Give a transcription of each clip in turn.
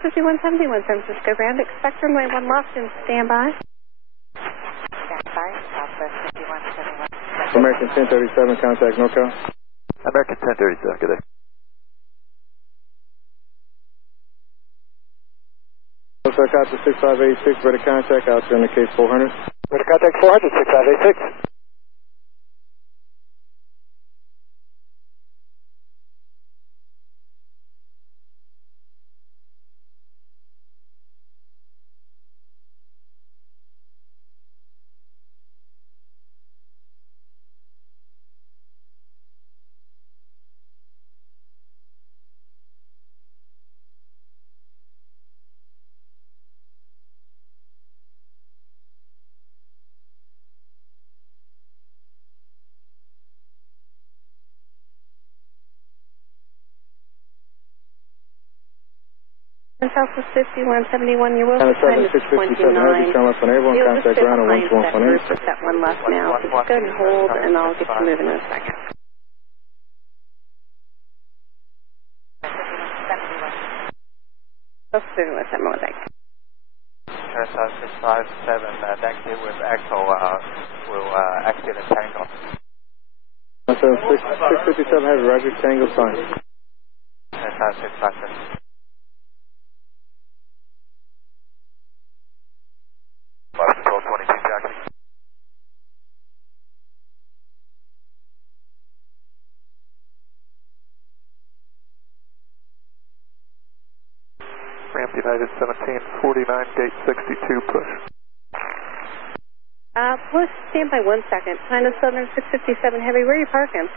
5171 San Francisco ground. Expect runway 1 left and standby. Standby, Southwest 5171. American 1037, contact NorCal. American 1037, good day. Southwest Costa 6586, ready contact, out there in the case 400. Ready contact 400, 6586. And Southwest 5171, you will be Kind of 657 heavy, turn left on Able, and contact ground on 1218. Just that 1 left now. So just go ahead and hold, and I'll get you moving in a second. Let's do it with that more like. South 657, taxi with Echo will exit the Tango. 657 heavy, roger, Tango sign. South 657. Control 22 taxi. Ramp United 1749, gate 62, push. Push, stand by 1 second. China Southern 657 heavy, where are you parking?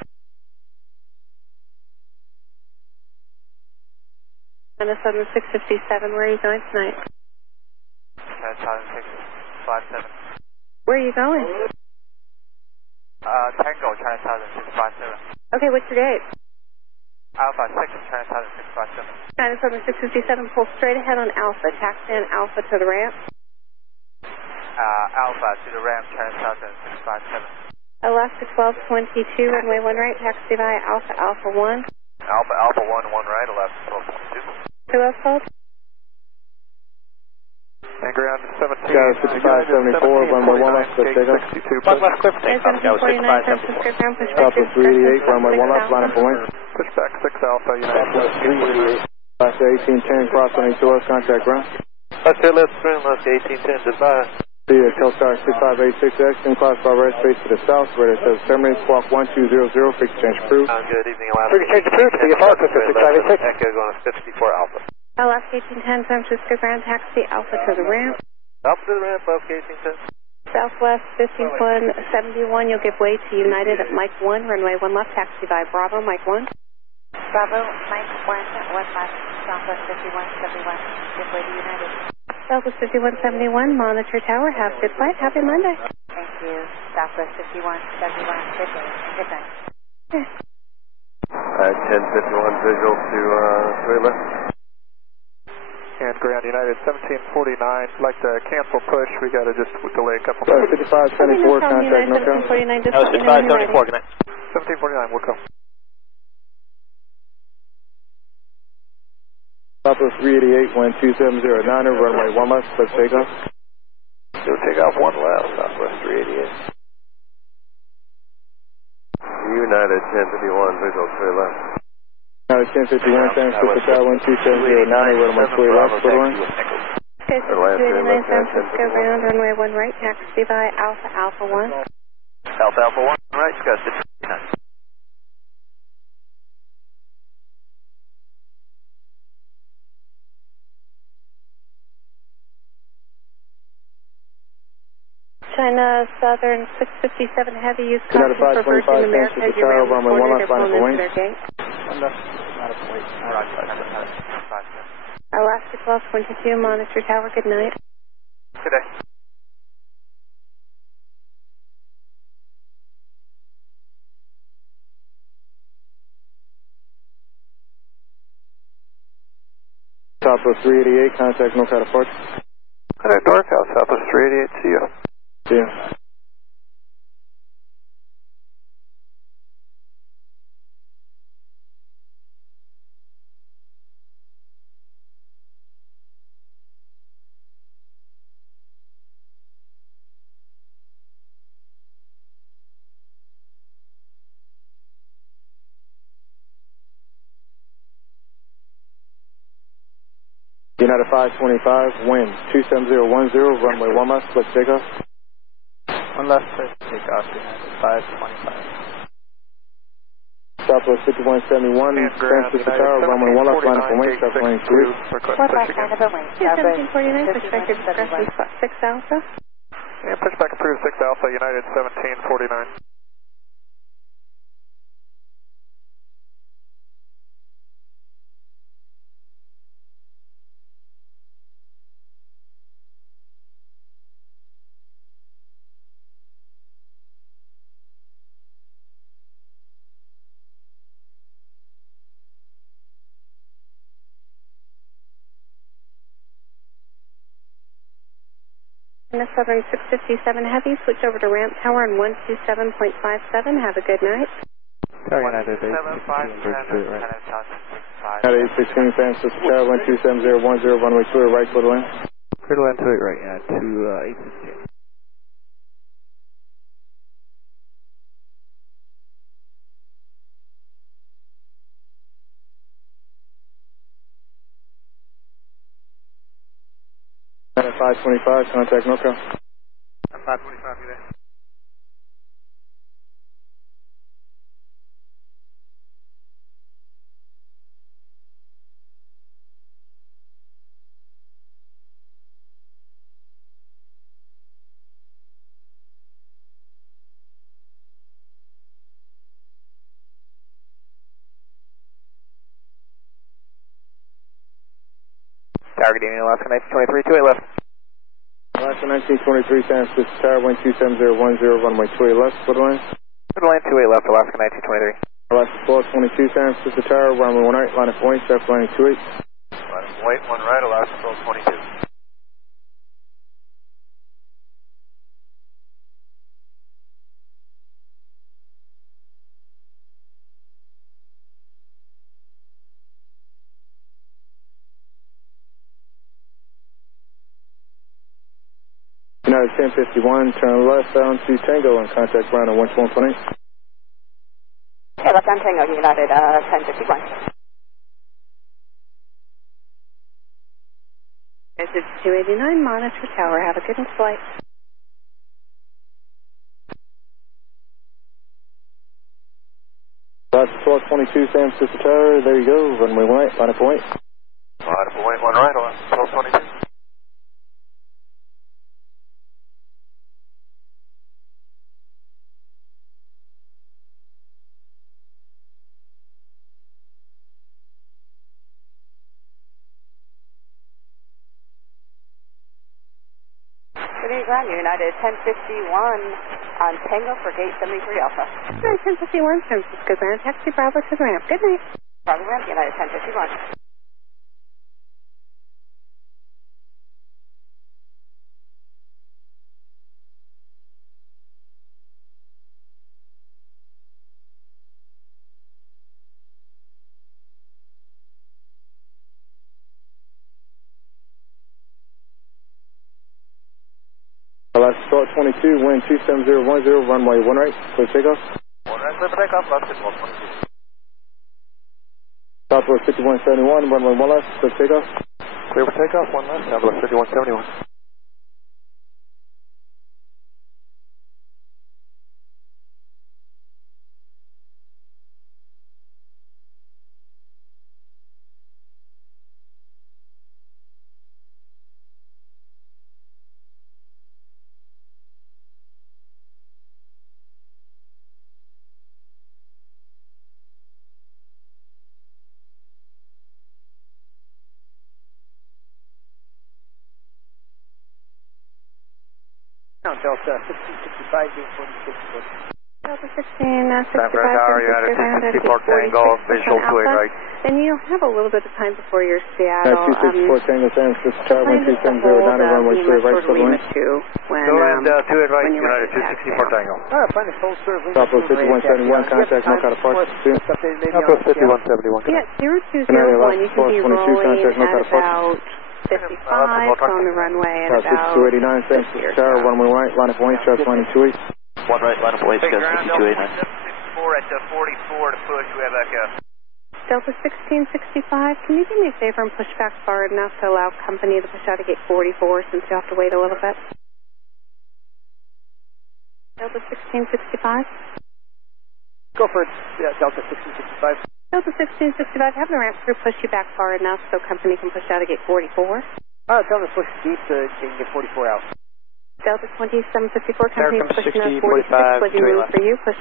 China Southern 657, where are you going tonight? China Southern 657. Where are you going? Tango, China Southern 657. Okay, what's your date? Alpha 6, China Southern 657. China Southern 657, pull straight ahead on Alpha, taxi in Alpha to the ramp. Alpha to the ramp, China Southern 657. Alaska 1222, runway 1 right, taxi by Alpha Alpha 1. Alpha 1, 1 right, Alaska 1222. Who else called? And ground 17. Got 6574, runway 1 left, let's take off. 62, push. Left cliff, take off. Got 6574. Southwest 388, runway 1 left, line up for wind. Push back 6 Alpha, United. Southwest 388. Alaska 1810, cross on E2S, contact ground. Alaska 1810, goodbye. See you, Telstar 6586X, in class by red space to the south, radar says terminate, squawk 1200, fix change crew. Good evening, Alaska. Fix change crew, to the Falcon 6586. Echo going to 54 Alpha. Alaska 1810, San Francisco ground, taxi Alpha to the ramp. Alpha to the ramp, Alaska 1810. Southwest 5171, you'll give way to United at Mike 1, runway 1 left, taxi by Bravo, Mike 1. Bravo, Mike 1 left, Southwest 5171, give way to United. Southwest 5171, monitor tower, have good flight, happy Monday. Thank you, Southwest 5171, good night. Okay. 1051 visual to Thriller. And ground United 1749, like to cancel push, we got to just delay a couple minutes. 5574, contact NorCal. 1749, just 6574, good night. 1749, we'll go. Southwest 388, wind 270, runway 1 left, let's take off. Still take off 1 left, Southwest 388. United 1051, visual 3 left. United 1051, San Francisco Tower, wind 270, runway 3 left, clear line. Okay, so 289 San Francisco ground, runway 1 right, taxi by Alpha Alpha 1. Alpha Alpha 1, right, got 659. China Southern 657 heavy, use caution United for Virgin America as you round runway 1 left, line up for wind. Alaska 1222, monitor tower, good night. Good day. Southwest 388, contact NorCal departure. Good day, Norcal, Southwest 388, see you. See you. United 525, wind 27010, runway 1 left, let's take off. 1 left, let's take off, United 525. Southwest 5171, San Francisco Tower, runway 1 left, line up for wind, traffic line 28. What left, line up for wind? 1749, push back to discretion 6 Alpha. Yeah, push back approved 6 Alpha, United 1749. And the Southern 657 Heavy, switch over to ramp tower on 127.57. Have a good night. Tower United 816, bridge to it, right? United 816, San Francisco Tower, 127010, runway 2 right, clear to land. Clear to land to it, right, yeah, to 816. United 525, contact NorCal. 525, you there? Tower Gardenia, Alaska 1923, 28 left. Alaska 1923, San Francisco Tower, 12710, runway 28 left, clear to land. Clear to land 28 left, Alaska 1923. Alaska 1222, San Francisco Tower, runway 1 right, line up for wind, traffic line 28. Line up wait, 1 right, Alaska 1222. United 1051, turn left down to Tango and contact ground on 121.8. Okay, left on Tango, United 1051. This is 289, monitor tower. Have a good flight. Alaska 1222, San Francisco Tower, there you go, runway 1 right, line up for wind. Line up for wind, 1 right, Alaska 1222. United 1051 on Tango for gate 73 Alpha. United 1051, San Francisco ground, taxi Bravo to the ramp. Good night. Bravo ramp, United 1051. Alaska 1222, wind 27010, runway 1 right, clear takeoff. 1 right, clear for takeoff, Alaska 1222. Southwest 5171, runway 1 left, clear takeoff. Clear for takeoff, 1 left, Southwest 5171. Delta 1665, gate 46 foot. Delta 16, 65, San Francisco Tower, United 264 Tango, visual to it right. And you'll have a little bit of time before your Seattle. 264 Tango, San Francisco Tower, 1270, runway 3 right, clear to land. Go land to it right, United 264 Tango. Find a full serve. Southwest 5171, contact NorCal departure soon. Southwest 5171. Yeah, 0201, you can be rolling at about 55 on the runway at about 289, San Francisco Tower, runway right, line up for wind, traffic line 28. 1 right, line up for wind, 6289. 4 at 44 to push, we have echo. Delta 1665, can you do me a favor and push back far enough to allow company to push out of gate 44 since you have to wait a little bit? Delta 1665? Go for it. Yeah, Delta 1665. Delta 1665, have the ramp crew push you back far enough so company can push out of gate 44. Tell them to push deep so they can get 44 out. Delta 2754, company American pushing out 60, 46, 45, looking room for you, push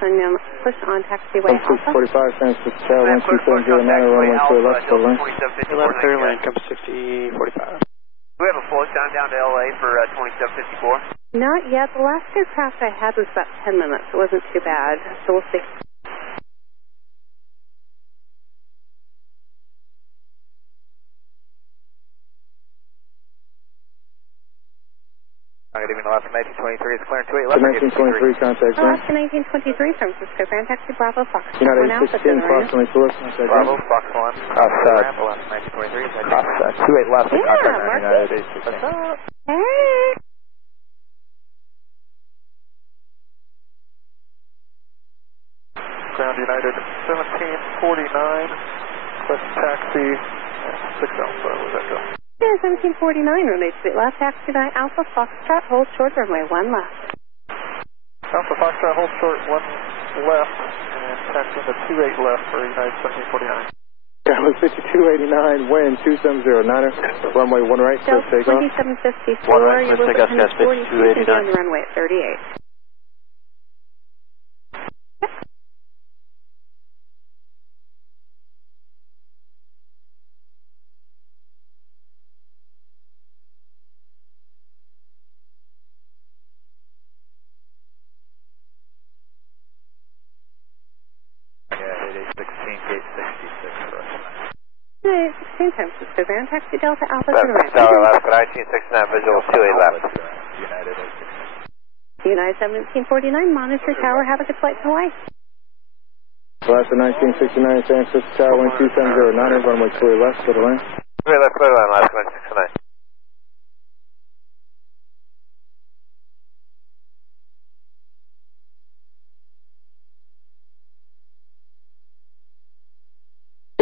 on taxiway Alpha. 645, San Francisco Tower, 12709, runway 2 left, clear line. Clear line, compass 60, 45. Do we have a float time down to LA for 2754? Not yet. The last aircraft I had was about 10 minutes. It wasn't too bad, so we'll see. Good evening, Alaska 1923. It's clearing 28 left. 1923, contact ground. Alaska 1923, San Francisco, Grand Taxi Bravo, Fox. United 16, approximately 2 left, contact Bravo, ground. Fox 1. Ramp, Alaska 1923. Cross 28 left, Yeah, contact ground, Marky. United 816. What's up? Hey! Ground United 1749, request taxi, 6 Alpha, where's that go? Yeah, 1749, runway 2 left, taxi by Alpha, Foxtrot, hold short, runway 1 left. Alpha Foxtrot, hold short, 1 left, and taxiing to 28 left for United 1749. Dallas 5289, wind 2709, runway 1 right, clear Delta takeoff. 2754, One right, you're clear takeoff, looking at 42, 5289. and be on the runway at 38. United 16, San Francisco, Grand Taxi Delta Alpha to the ramp. Tower, Alaska 1969, visual 28 left. United 816. United 1749, monitor tower, have a good flight to Hawaii. Alaska 1969, San Francisco Tower, 12709, runway 2 left, clear line. 28 left, clear line, Alaska 1969.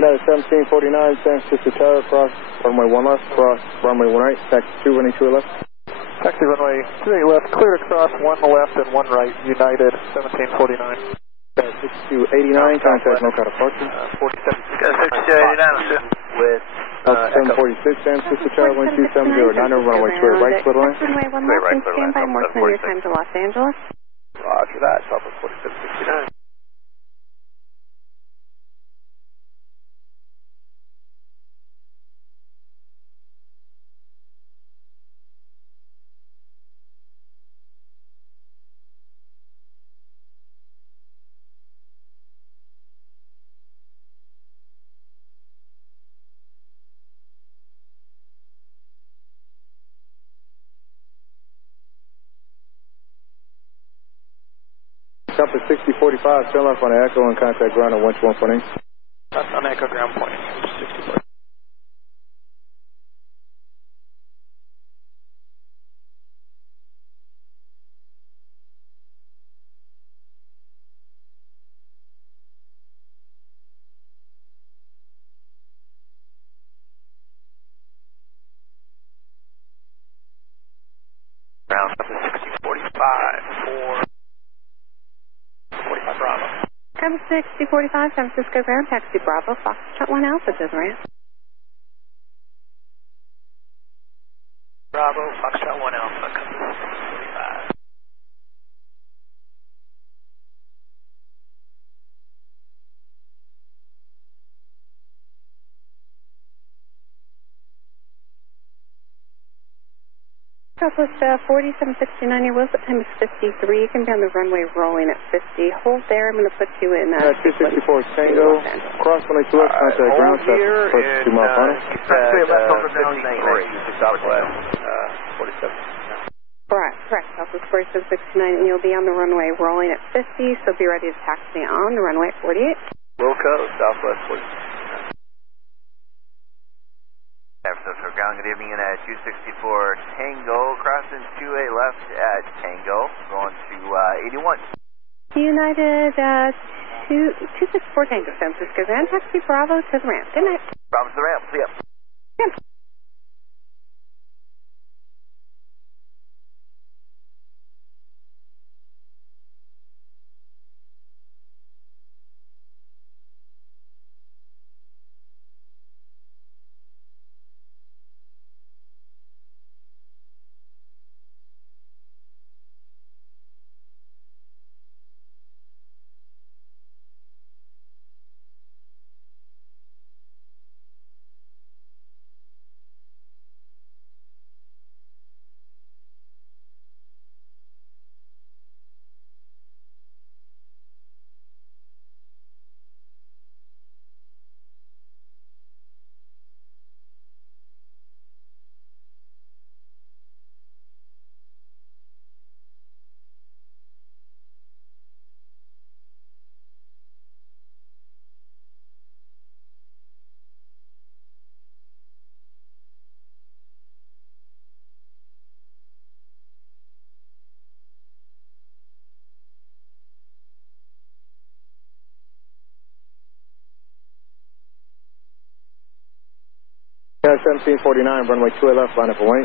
United 1749, San Francisco Tower, cross runway 1 left, cross runway 1 right, taxi 2, running 2 left. Taxi runway 28 left, clear across, 1 left and 1 right, United 1749. 6289, contact no departure. 6289, with Alpha 746, San Francisco Tower, 12709, runway 2 right, clear line. Runway 1 left, and stand by more than your time to Los Angeles. Roger that, Alpha 4769. Alpha 6045, turn left on the Echo and contact ground at 121.8. That's on Echo ground point, 64. Ground up to 6045 for 45 Bravo. Cab 6045, San Francisco Ground Taxi Bravo, Foxtrot 1 Alpha to the ramp. Bravo, Foxtrot 1 Alpha, compass 45. Southwest 4769, your wheels at time is 53. You can be on the runway rolling at 50. Hold there. I'm going to put you in 264 Tango, cross runway 2 left, contact ground, first 2 mile final. Left over 53, Southwest 47. Correct. Southwest 4769, and you'll be on the runway rolling at 50, so be ready to taxi on the runway at 48. Wilco, Southwest 46. San Francisco ground, good evening, at 264 Tango, crossing 28 left at Tango, going to 81. United 264 Tango San Francisco Grand, taxi Bravo to the ramp. Good night. Bravo to the ramp. See ya. Good. United 1749, runway 2 left, line up and wait.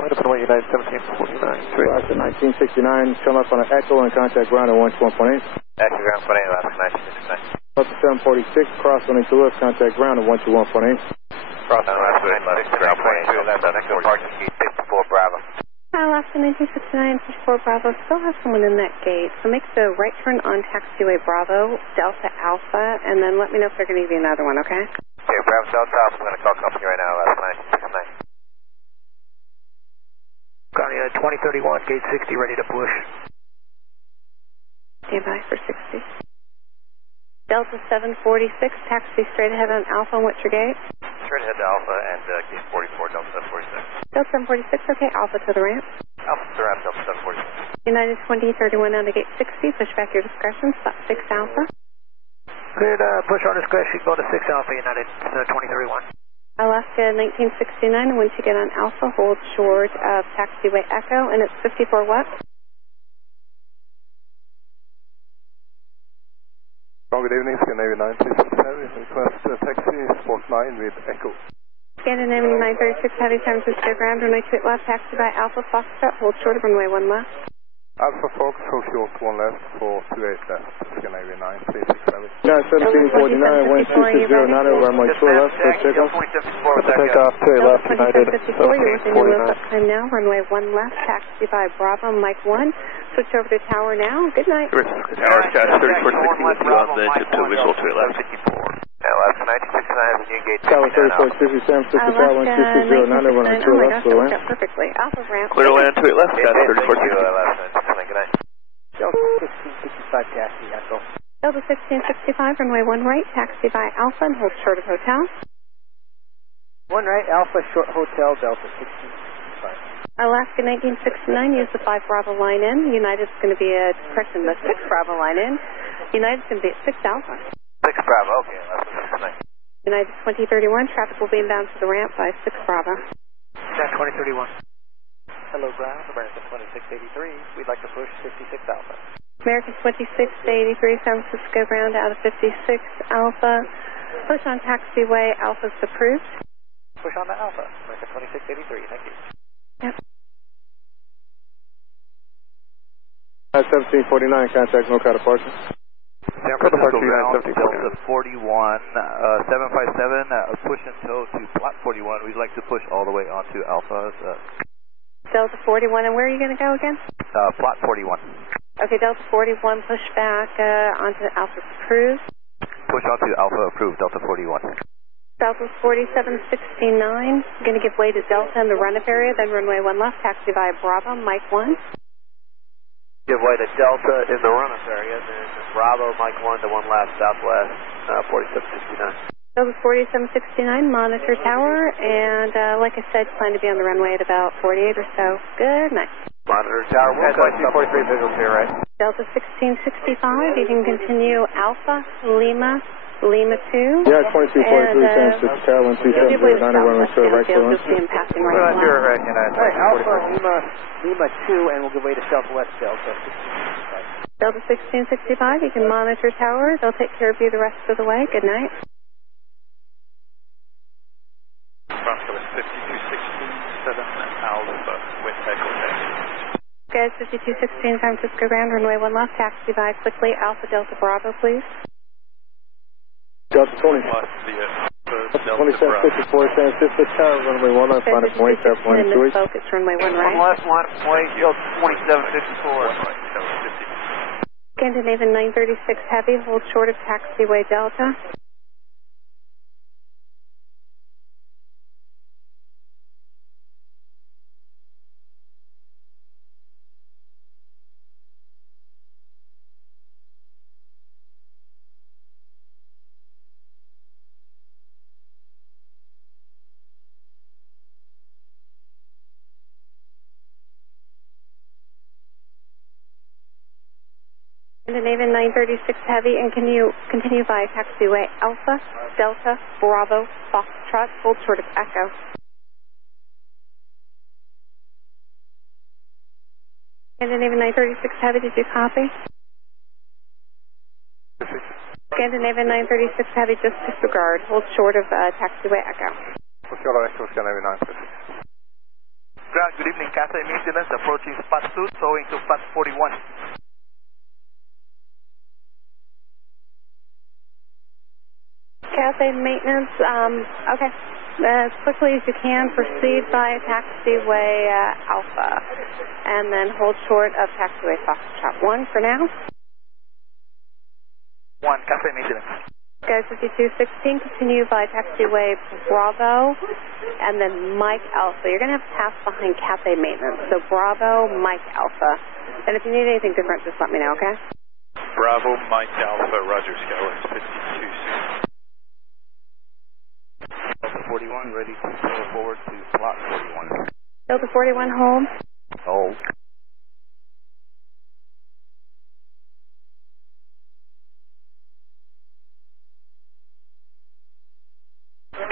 Line up and wait, United 1749. Roger 1969, turn left on an Echo and contact ground at 121.8. Echo ground 1.8, last 1969. Up to 746, cross on 2 left, contact ground at 121.8. Cross on left, ground 22 left, on Echo parking key 54 Bravo. Alaska 1969, 54 Bravo, still have someone in that gate, so make the right turn on taxiway Bravo, Delta Alpha, and then let me know if they're going to give you another one, okay? Okay, Bravo Delta Alpha, I'm going to call company right now, last 1969. Ground unit 2031, gate 60, ready to push. Stand by for 60. Delta 746, taxi straight ahead on Alpha, and what's your gate? Straight ahead to Alpha and gate 44, Delta 746. Delta 746, okay, Alpha to the ramp. Alpha to the ramp, Delta 746. United 2031 out of gate 60, push back your discretion, spot 6 Alpha. Cleared push on discretion, go to 6 Alpha, United 2031. Alaska 1969, once you get on Alpha, hold short of taxiway Echo, and it's 54 what? Good evening, Scandinavia 937, request taxi, spot 9 with Echo. Scandinavia 936, Heavy San Francisco Ground, runway 2 left, taxi by Alpha Foxtrot, hold short of runway 1 left. Alpha Fox, hold short 1 left, 428 left, Scandinavia 9367. United 1749, wind 2609, runway 2 left, first takeoff. Take off 2 left, United 24, you're within your lift 1749. up time now, runway 1 left, taxi by Bravo, Mike 1. Switch over to tower now, good night. Tower Scott 3460 with you on the to visual to 1154. Alaska 1969 has a new gate. Tower 3460, San Francisco Tower 12609, runway 2 left, oh my gosh, that worked for land. out perfectly. Alpha ramp. Clear to land to 8 left, Scott Thank you, 3460. Alaska 1969, good night. Delta 1665, taxi, Echo. Delta 1665, runway 1 right, taxi by Alpha and hold short of hotel. 1 right, Alpha, short hotel, Delta 1665. Alaska 1969, use the 5 Bravo line in. United's going to be at, correction, the 6 Bravo line in. United's going to be at 6 Alpha. 6 Bravo, okay, Alaska 1969. United 2031, traffic will be inbound to the ramp by 6 Bravo. Cat 2031. Hello, ground, American 2683. We'd like to push 56 Alpha. American 2683, San Francisco ground out of 56 Alpha. Push on taxiway, Alpha's approved. Push on the Alpha, American 2683, thank you. Yep. 1749, contact no car departure. San Francisco ground, Delta 41, 757, push and tow to plot 41. We'd like to push all the way onto Alpha's. Delta 41, and where are you going to go again? Plot 41. Okay, Delta 41, push back onto Alpha's approved. Push onto Alpha approved, Delta 41. Delta 4769, going to give way to Delta in the run-up area, then runway 1 left, taxi via Bravo, Mike 1. Give way to Delta in the run-up area, then Bravo, Mike 1 to 1 left, southwest, 4769. Delta 4769, monitor tower, and like I said, plan to be on the runway at about 48 or so. Good night. Monitor tower, we'll cut 243 visuals here, right? Delta 1665, you can continue Alpha, Lima 2. Yeah, 2243, San Francisco Tower 12709, runway 2 right, for land. You'll see him passing right We're on along. your right, United All right, Alpha, 2043. Lima 2, and we'll give way to Southwest Delta 1665. Delta 1665, you can monitor tower. They'll take care of you the rest of the way. Good night. Bravo 5216, 7 Alpha with Echo Tank. Guys, 5216 San Francisco ground, runway 1 left, taxi by quickly, Alpha Delta Bravo, please. Delta 20. Delta 2754 San Francisco tower, runway 1 left, final point, airplane 28. Focus, runway 1 right. One left, one way, Delta 2754. Scandinavian 936 Heavy, hold short of taxiway Delta. Scandinavian 936 Heavy, and can you continue by taxiway Alpha, Delta, Bravo, Foxtrot, hold short of Echo. Scandinavian 936 Heavy, did you copy? Scandinavian 936 Heavy, just disregard, hold short of taxiway Echo. Hotel Echo, Scandinavian 936. Ground, good evening, Cathay Maintenance, approaching spot 2, towing to spot 41. Cathay Maintenance, okay. As quickly as you can, proceed by taxiway Alpha, and then hold short of taxiway Foxtrot 1 for now. 1, Cathay Maintenance. Guys, 5216, continue by taxiway Bravo, and then Mike Alpha. You're going to have to pass behind Cathay Maintenance, so Bravo, Mike Alpha. And if you need anything different, just let me know, okay? Bravo, Mike Alpha, Roger, Skywest 52. Delta 41, ready to go forward to slot 41. Delta 41, hold. Hold.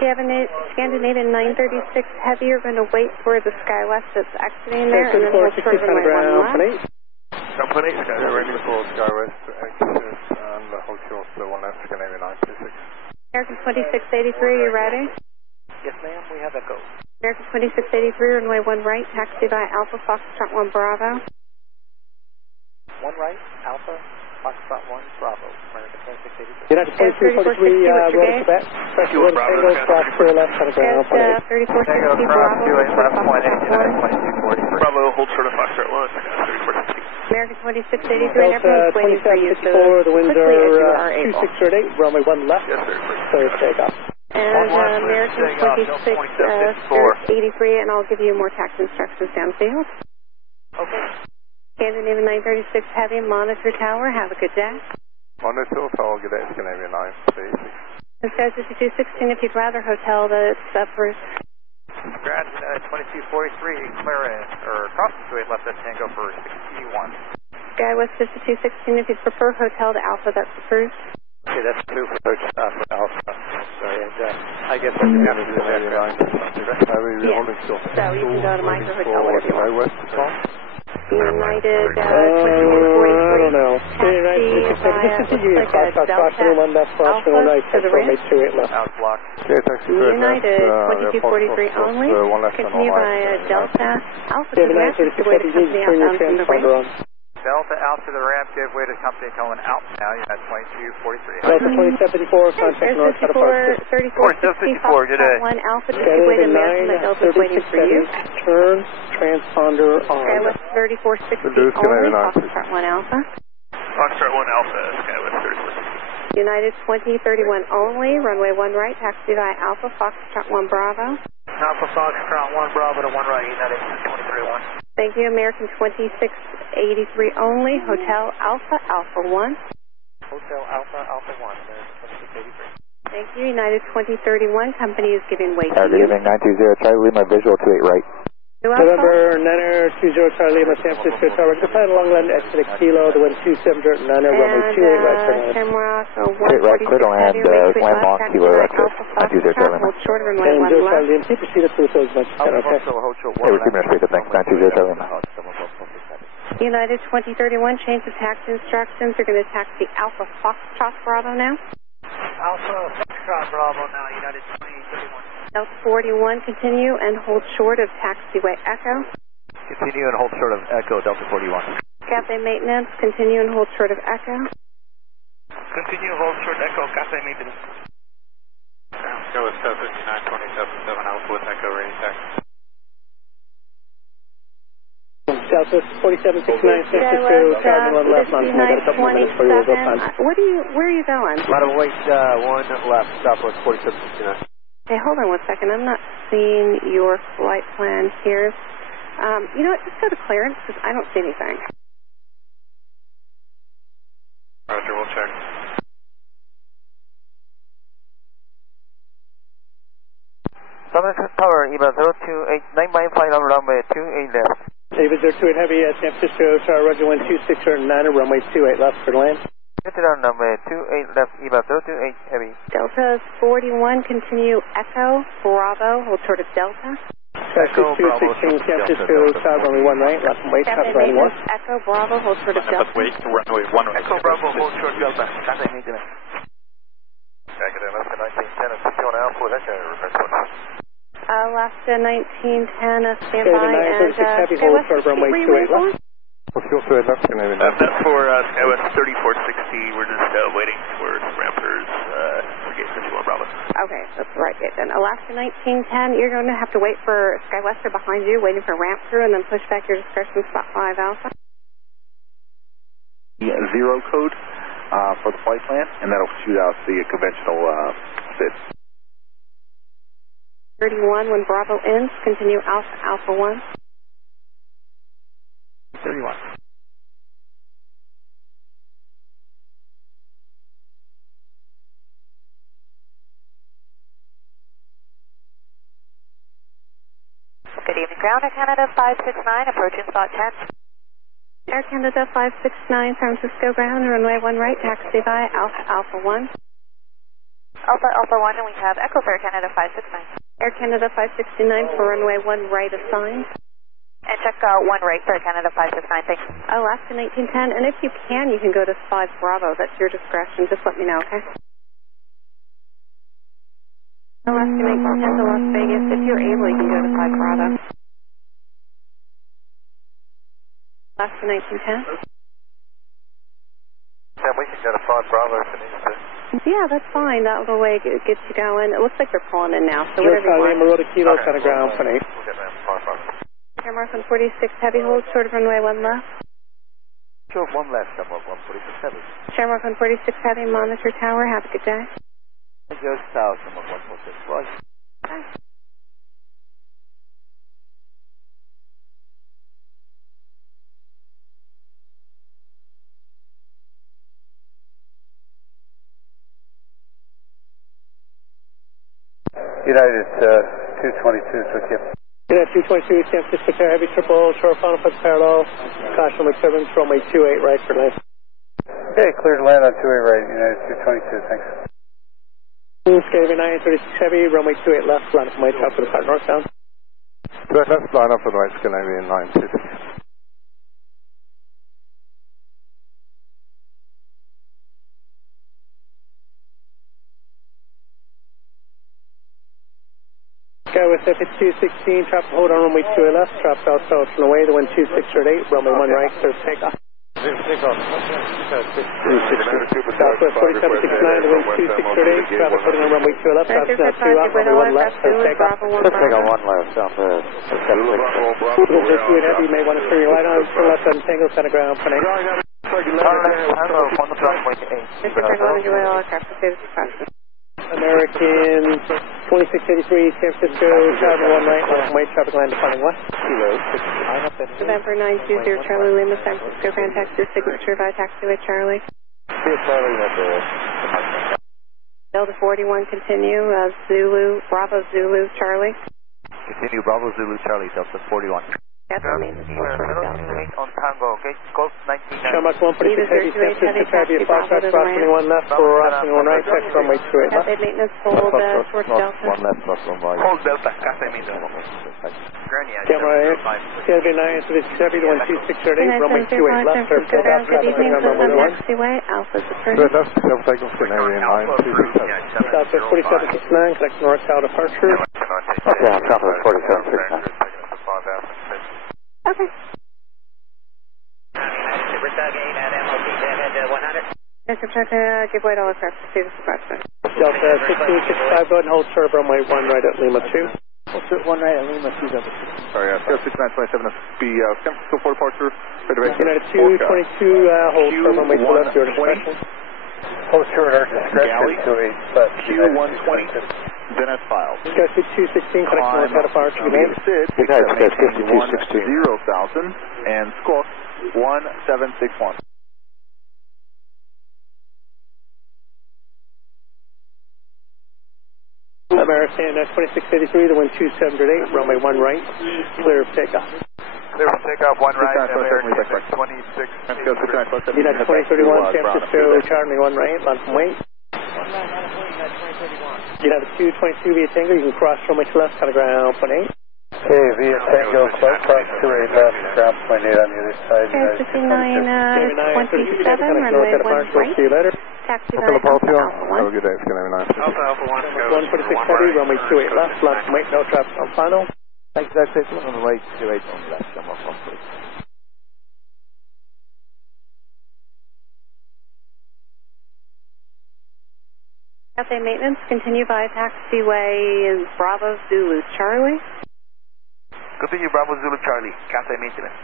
Scandinavian 936 Heavy, you're going to wait for the Skywest that's exiting there, and then hold short of runway 1 left. Company, ready for Skywest exit, and hold short to 1 left, Scandinavian 936. American 2683, you ready? Yes, ma'am, we have Echo. American 2683, runway 1 right, taxi by Alpha Foxtrot 1 Bravo. 1 right, Alpha, Foxtrot 1 Bravo, American 2683. United 2243, road Quebec. Press 1 Tango, cross to left, on the ground, 3460 Bravo, hold short of Foxtrot 1. Bravo, hold short of Foxtrot 1, 3460. American 2683, and everyone's waiting for you, so the winds quickly as you are are able. 2638, runway 1 left. Yes, sir. Clear takeoff. And American 2683, and I'll give you more tax instructions downfield. Okay. Scandinavian 936 Heavy, monitor tower, have a good day. Monitor tower, good day, Scandinavian 936. And so 5216, if you'd rather hotel, that's up first. Ground, 2243, clear in, or cross the 28 left at Tango for 61. Skywest 5216, if you'd prefer hotel to Alpha, that's approved. Okay, that's 2 for Alpha. Sorry, and I guess I should have to do the background. Yeah. So you can go to my hotel, whatever you want. Skywest is on? United I 2243. don't know. Taxi via, looks like a Delta Alpha to the rim. Out block. Okay, taxi first. United 2243 only. Continue by Delta Alpha to the ramp. Give way to company outbound from the ramp. Delta out to the ramp, give way to company going out now. United 2243. Delta 2074, contact north, out of park. 3464, good day. 1 Alpha, just give way to American, that Delta's waiting for you. Turn, transponder on. Skywest 3460 only, Foxtrot 1 Alpha. Foxtrot 1 Alpha, Skywest 3460. United 2031 only, runway 1 right, taxi by Alpha, Foxtrot 1 Bravo. Alpha Foxtrot 1 Bravo to 1 right, United 231. Thank you, American 2683 only, Hotel Alpha, Alpha 1. Hotel Alpha, Alpha 1, American 2683. Thank you, United 2031, company is giving way to Good you. evening, 920, Charlie Lima, visual 28 right. November 920 Charlie Lima, San Francisco Tower. Define Longland, exit Kilo, the wind 2709, runway 28 right, turn left. Shamrock, 146 right, clear to land, land long, Kilo, exit, 920 Charlie Lima. Hold short of runway 1 Charlie left. Lima, proceed to 2 as much as you can, okay? Hey, we're keeping our speed, thanks, 920 Charlie Lima. United 2031, change of taxi instructions. You're going to taxi Alpha Foxtrot Bravo now. Alpha Foxtrot Bravo now, United 2031. Delta 41, continue and hold short of taxiway Echo. Continue and hold short of Echo, Delta 41. Cafe maintenance, continue and hold short of Echo. Continue, hold short Echo, Cafe maintenance. Go with 759, 27, Alpha with Echo, ready taxi. Southwest 4769, San Francisco, charging one left, on I got a couple more minutes for you, we'll go time. Where are you going? Ladder weight 1 left, Southwest 4769. Okay, hold on 1 second. I'm not seeing your flight plan here. You know what, just go to clearance, because I don't see anything. Roger, we'll check. Southern Tower, EVA 028, 995 on runway 28 left. EVA 028 Heavy at San Francisco, Tower Roger 12609, runway 28 left for land. Get it on runway 28 left, EVA 028 Heavy. Delta 41, continue Echo, Bravo, hold short of Delta. Echo, 216, San Francisco, Tower runway 1 right, left and wait, Cafe runway 1. maintenance, Echo, Bravo, hold short of Delta. Wait, runway 1 right. Echo Bravo, hold short Delta, Cafe maintenance. Jacket in Alaska 1910 and 61 Alpha with Echo, reverse one. Alaska 1910, stand Okay, by, the 936 Heavy, hold short of runway 28 left. What's fuel to it left? Canadian. That's for Skywest 3460. We're just waiting for some rampers for gate 51 Bravo. Okay, that's the right gate then. Alaska 1910, you're going to have to wait for Skywester behind you, waiting for ramp through, and then push back your discretion spot 5 Alpha. The 0 code for the flight plan, and that'll shoot out the conventional bid. 31, when Bravo ends, continue Alpha, Alpha 1. 31. Good evening, ground, Air Canada 569, approaching spot 10. Air Canada 569, San Francisco ground, runway 1 right, taxi by Alpha, Alpha 1. Alpha, Alpha 1, and we have Echo for Air Canada 569. Air Canada 569 for runway 1 right assigned. And check 1 right for Air Canada 569, thanks. Alaska 1910, and if you can go to 5 Bravo. That's your discretion. Just let me know, okay? Alaska 1910 to Las Vegas. If you're able, you can go to 5 Bravo. Alaska 1910. Yeah, we can go to 5 Bravo if it needs to. Yeah, that's fine. That little way gets you going. It looks like they're pulling in now, so You're whatever you want. Marota Kilo, kind of ground for 8. We'll get them 5 Bravo. Air Mark 146, heavy hold, short of runway 1 left. Short 1 left, Shamrock 146 Heavy. Shamrock 146 heavy, monitor tower. Have a good day. Just south, Shamrock 146 was. Okay. United 222 with you. United 222, San Francisco, Tower Heavy, triple, short final foot parallel. Caution with 7, runway 28 right for land. Okay, clear to land on 28 right, United 222, thanks. Skavy 936 Heavy, runway 28 left, line up my top for the part northbound. Let's line up for the right, Canadian 926. Go with FA216, trap hold on runway 28 left, trap south south from the way, the wind 2638, runway 1 right, clear for takeoff. Southwest 4769, the wind 2638, traffic holding on runway 28 left, traffic now 2 out, runway 1 left, clear for takeoff. Let's take on 1 left, southwest. Little just you and heavy, you may want to turn your light on, turn left on Tango, center ground for 8. American 2683, San Francisco, travel 1 right, white traffic line defining west. Kilo 6. November 920, Charlie Lima, San Francisco, Grand Taxi, signature by taxiway Charlie. Delta 41, continue, Zulu, Bravo Zulu, Charlie. Continue Bravo Zulu Charlie, Delta 41. Cafe maintenance on Tango, okay, Coast 19. Shamrock 146 Heavy, San Francisco Heavy, Foxtrot, cross 21 left, for crossing 1 right, taxi runway 28 left. Cafe maintenance, hold towards Delta. 1 left, cross runway. Hold Delta, Cafe maintenance. Camera 8, Heavy 9, so this is Heavy, 12638, runway 28 left, clear takeoff, traffic running on runway 1. Taxiway, Alpha's Good approaching. left, double takeoff to area 9267. Delta 4769, connect north south departure. Okay, I'm south of 4769. Okay. Mr. Tucker, give way to all aircraft to see this approachment. Delta 1665, go ahead and hold serve runway 1 right at Lima 2. Hold 1 right at Lima 2. Sorry, 6927, be San Francisco for departure. United 222, hold serve runway 2 left, your discretion. Post shorter, Q120, then as filed. Sky 216, connect north south departure, good night. Good night, Sky 5216. 0,000 and squawk 1761. American 2683, the wind 2708, runway 1 right, clear of takeoff. Clear for takeoff, 1 right, American 26. United 2031, San Francisco, Charlie 1 right, land from weight. United 222 via Tango, you can cross runway to left, kind of ground 18. Okay, via Tango, cross 28 left, ground 28 on the other side. Okay, 5927, runway 1 right. See you later. Taxi by Alpha 1. Have a good day, Sky 99. Alpha 1, 146 heavy, runway 28 left, land from weight, no traffic on final. Thanks, Sky 51 on the way, 28 on the left, I'm off on please. Cafe maintenance, continue by taxiway in Bravo Zulu Charlie. Continue Bravo Zulu Charlie, Cafe maintenance.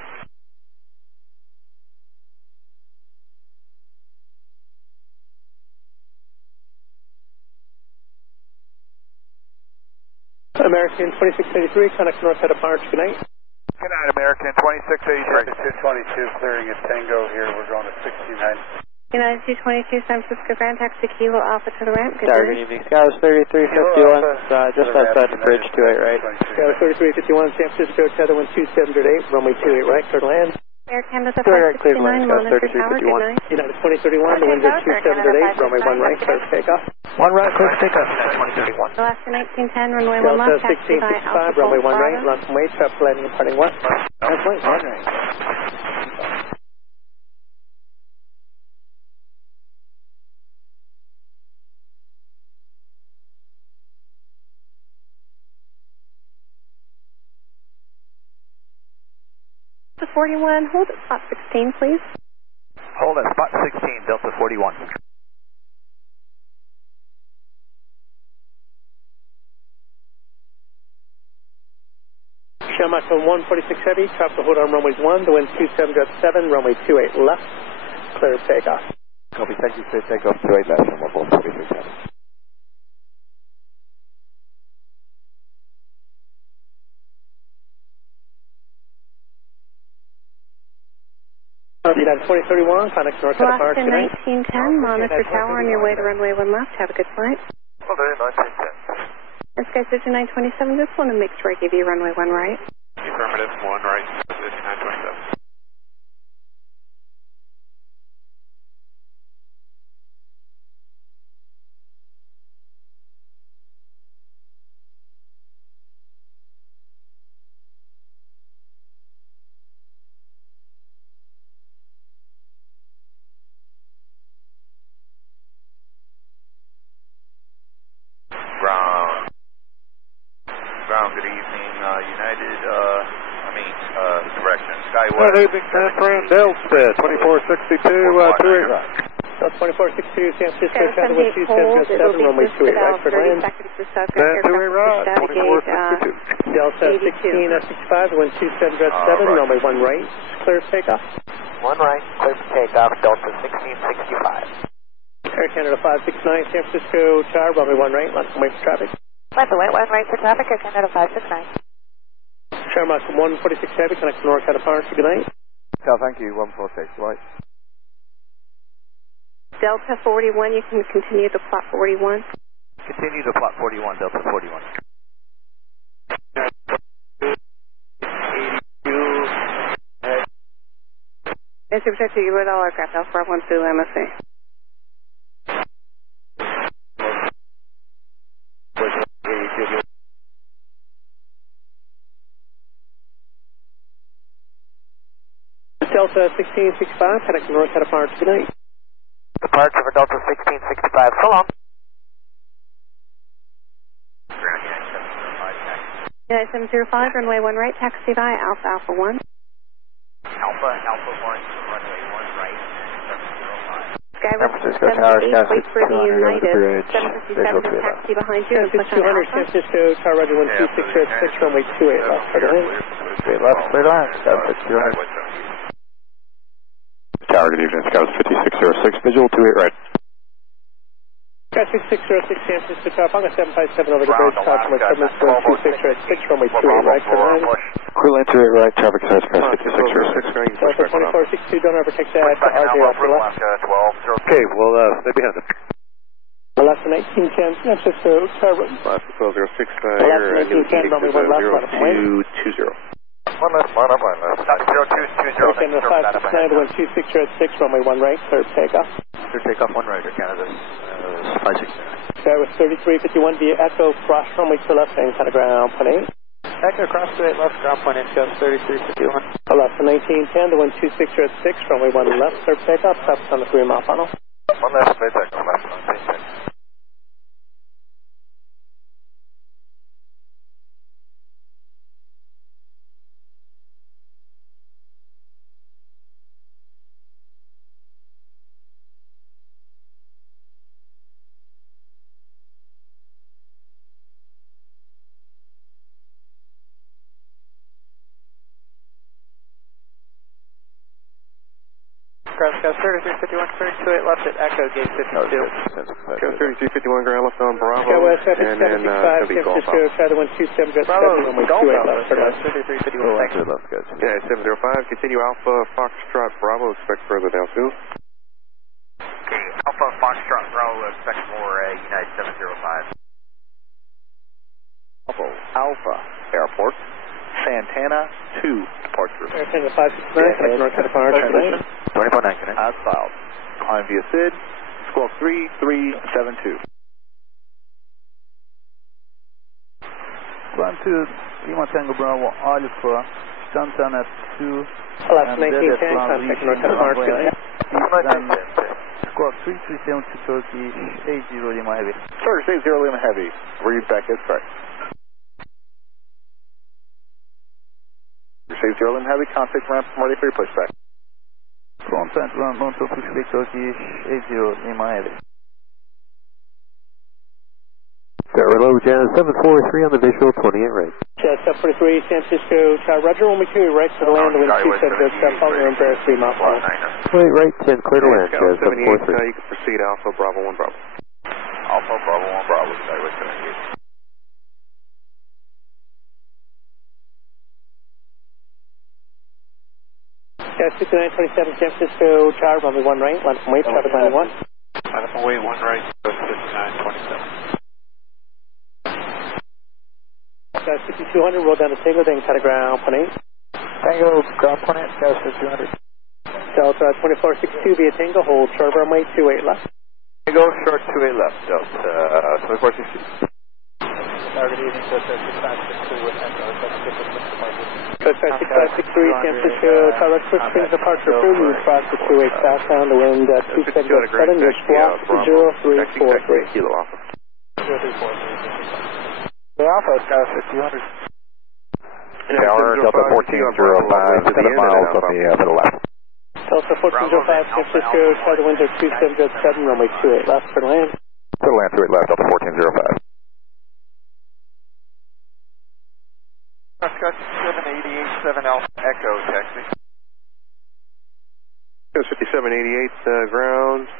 American 2683, connect north side of departure, good night. Good night, American 2683. 222, clearing at Tango here, we're going to 69. United 222, San Francisco Grand Taxi Kilo Alpha to the ramp. Good Good evening. Scout 3351, just outside the bridge, 28 right. Scout 3351, San Francisco, tether 12708, runway 28 right, clear to land. Air Canada Clear, 569, Scout monitor tower, good 3351. night. United 2031, the wind is 2708, runway 1 right, clear for takeoff. 1 right, clear for takeoff. 2031. Alaska 1910, runway 1 Delta left, taxi by 1665, Alpha runway 1 Bravo. right, land from weight, traffic landing and departing west. Airplane, 1 right. Delta 41, hold at spot 16, please. Hold at spot 16, Delta 41. Shamrock 146 heavy, traffic hold on runways 1, the wind 2707, runway 28 left, clear of takeoff. Copy, thank you, clear takeoff, 28 left, I'm on board 46 heavy. United 2031, connect north side of Alaska departure, good night. 1910, monitor tower on your way to runway 1 left. Have a good flight. Well, there, 1910. And Sky Station 927, just want to make sure I give you runway 1 right. Affirmative, 1 right, 927. Ground, good evening, United, direction, Skyway. Good evening, San Fran, Delta, 2462, 28 right. Delta 2462, San Francisco, Sky tether 78 hold, it 12707, will be runway just 28 right, about clear to 30 land. seconds to start. Then 28 right, 2462. Delta 16 S65, the wind 2707, runway 1 right, clear of takeoff. 1 right, clear for takeoff, Delta 1665. Air Canada 569, San Francisco, tower, runway 1 right, land from weight for traffic. Left away, 1 right for traffic, Air Canada 569. Shamrock 146 heavy, connect north side of departure, good night. Thank you, 146, right. Delta 41, you can continue to plot 41. Continue to plot 41, Delta 41. 82, Hey, Super 2, you would all aircraft Alpha 1 through MSC. Delta 1665, heading north, head apart, good night. Departure for Delta 1665, so long. United 705, runway 1 right, taxi by Alpha 1. Alpha 1, runway 1 right, 705. Skyward San Francisco Tower, 78, Sky wait for the 6200 over the United. bridge. 757, taxi behind you and push on 200, Alpha. San Francisco Tower, Roger 126, runway 28 left, clear to land. Straight left, clear to land. Sky 6200. Tower, good evening. Sky 5606, visual 28 right. Sky 6606, San Francisco Tower, Ponga 757 over the bridge, Tower, runway 7606, runway 28 right, clear to land. Clear land 28 right, traffic size Sky 5606. Delta 2462, don't overtake that, RJ off the left. Okay, we'll stay behind them. Alaska 1910, San Francisco Tower, Alaska 1206, Alaska 1910, runway 1 left, left, wind. 0220. One left, 0220. Canada 569 to 12606, runway 1 right, clear takeoff. Clear takeoff 1 right, Canada 569. Sky was 3351 via Echo, cross runway to left and kind of ground, point 8. Echo cross to 8 left, ground point 8, Sky 3351. Alaska 1910 to 12606, runway 1 left, clear takeoff, stops on the 3-mile funnel. One left, clear takeoff, left, 126. Sky 3351, 328 left at Echo, gate 52. Sky 3351, ground left on Bravo. Sky West, and then 765, San Francisco, Tower 127, runway 28 left, clear left. 3351, thank you. Yeah, 705, continue Alpha Foxtrot Bravo, expect further down soon. Okay, Alpha Foxtrot Bravo, expect more United 705. Alpha Airport, Santana 2 departure. Santana 569, heading north, head apart, turn left. 24-9, As filed. Climb via SID, squawk 3372. Climb to Lima Tango Bravo Alpha, Santana 2. Alaska 1910, contact north, head apart, turn left. Squawk 337 to Turkey, 80 Lima Heavy. Turkish 80 Lima Heavy, read back as correct. Turkish 80 Lima Heavy, contact ramp, ready for your pushback. Contact ramp, on to pushback Turkey, 80 Lima Heavy. Tower low, Jazz 743 on the visual, 28 right. Jazz 743, San Francisco Tower, Roger, runway 2 right to the land, wind 2707, following your embarrassed 3-mile funnel. 28 right, 10 clear to land, Jazz 743. You can proceed Alpha Bravo 1 Bravo. Alpha Bravo 1 Bravo, Skyway 78. Jazz 5927, San Francisco Tower, runway 1 right, line from weight, traffic line 1. Line from weight 1 right, 5927. Sky 5200, roll down to Tango, then cut a ground, point 8. Tango, ground point 8, Sky 5200. Delta 2462 via Tango, hold short runway 28 left. Tango, short 28 left, Delta 2462. Target evening, Delta 6562 with Echo, 756 Delta 6563, San Francisco, Tower, quick springs departure approved, you cross the 28 southbound, the wind 2707, your squawk 0343. Kilo Alpha. 0343. The Alpha, Sky 5200. Tower, Delta 1405, 7 miles on the left. Delta 1405, San Francisco, Tower, wind 2707, runway 28 left, for land. For land 28 left, Delta 1405. Sky 788, 7 Alpha, Echo, taxi. Sky 5788, ground.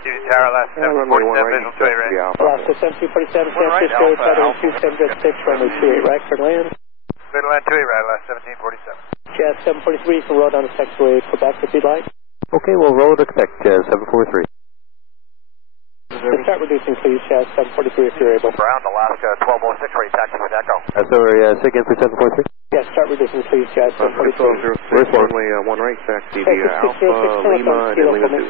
Tower, last 747, visual 2 right. Alaska 1747, San Francisco, Tower, 2706, runway 28 right, for land. Clear to land 2 right, last 1747. Jazz 743, you can roll down to taxiway Quebec if you'd like. Okay, we'll roll to Quebec, Jazz 743. Let's start reducing, please, Jazz 743 if you're able. Ground, Alaska 1206, rate taxi with Echo. Sorry, say again for 743. Yeah, start reducing, please, Jazz. 4206, runway 1 right, taxi via Alpha, Lima, and Lima 2.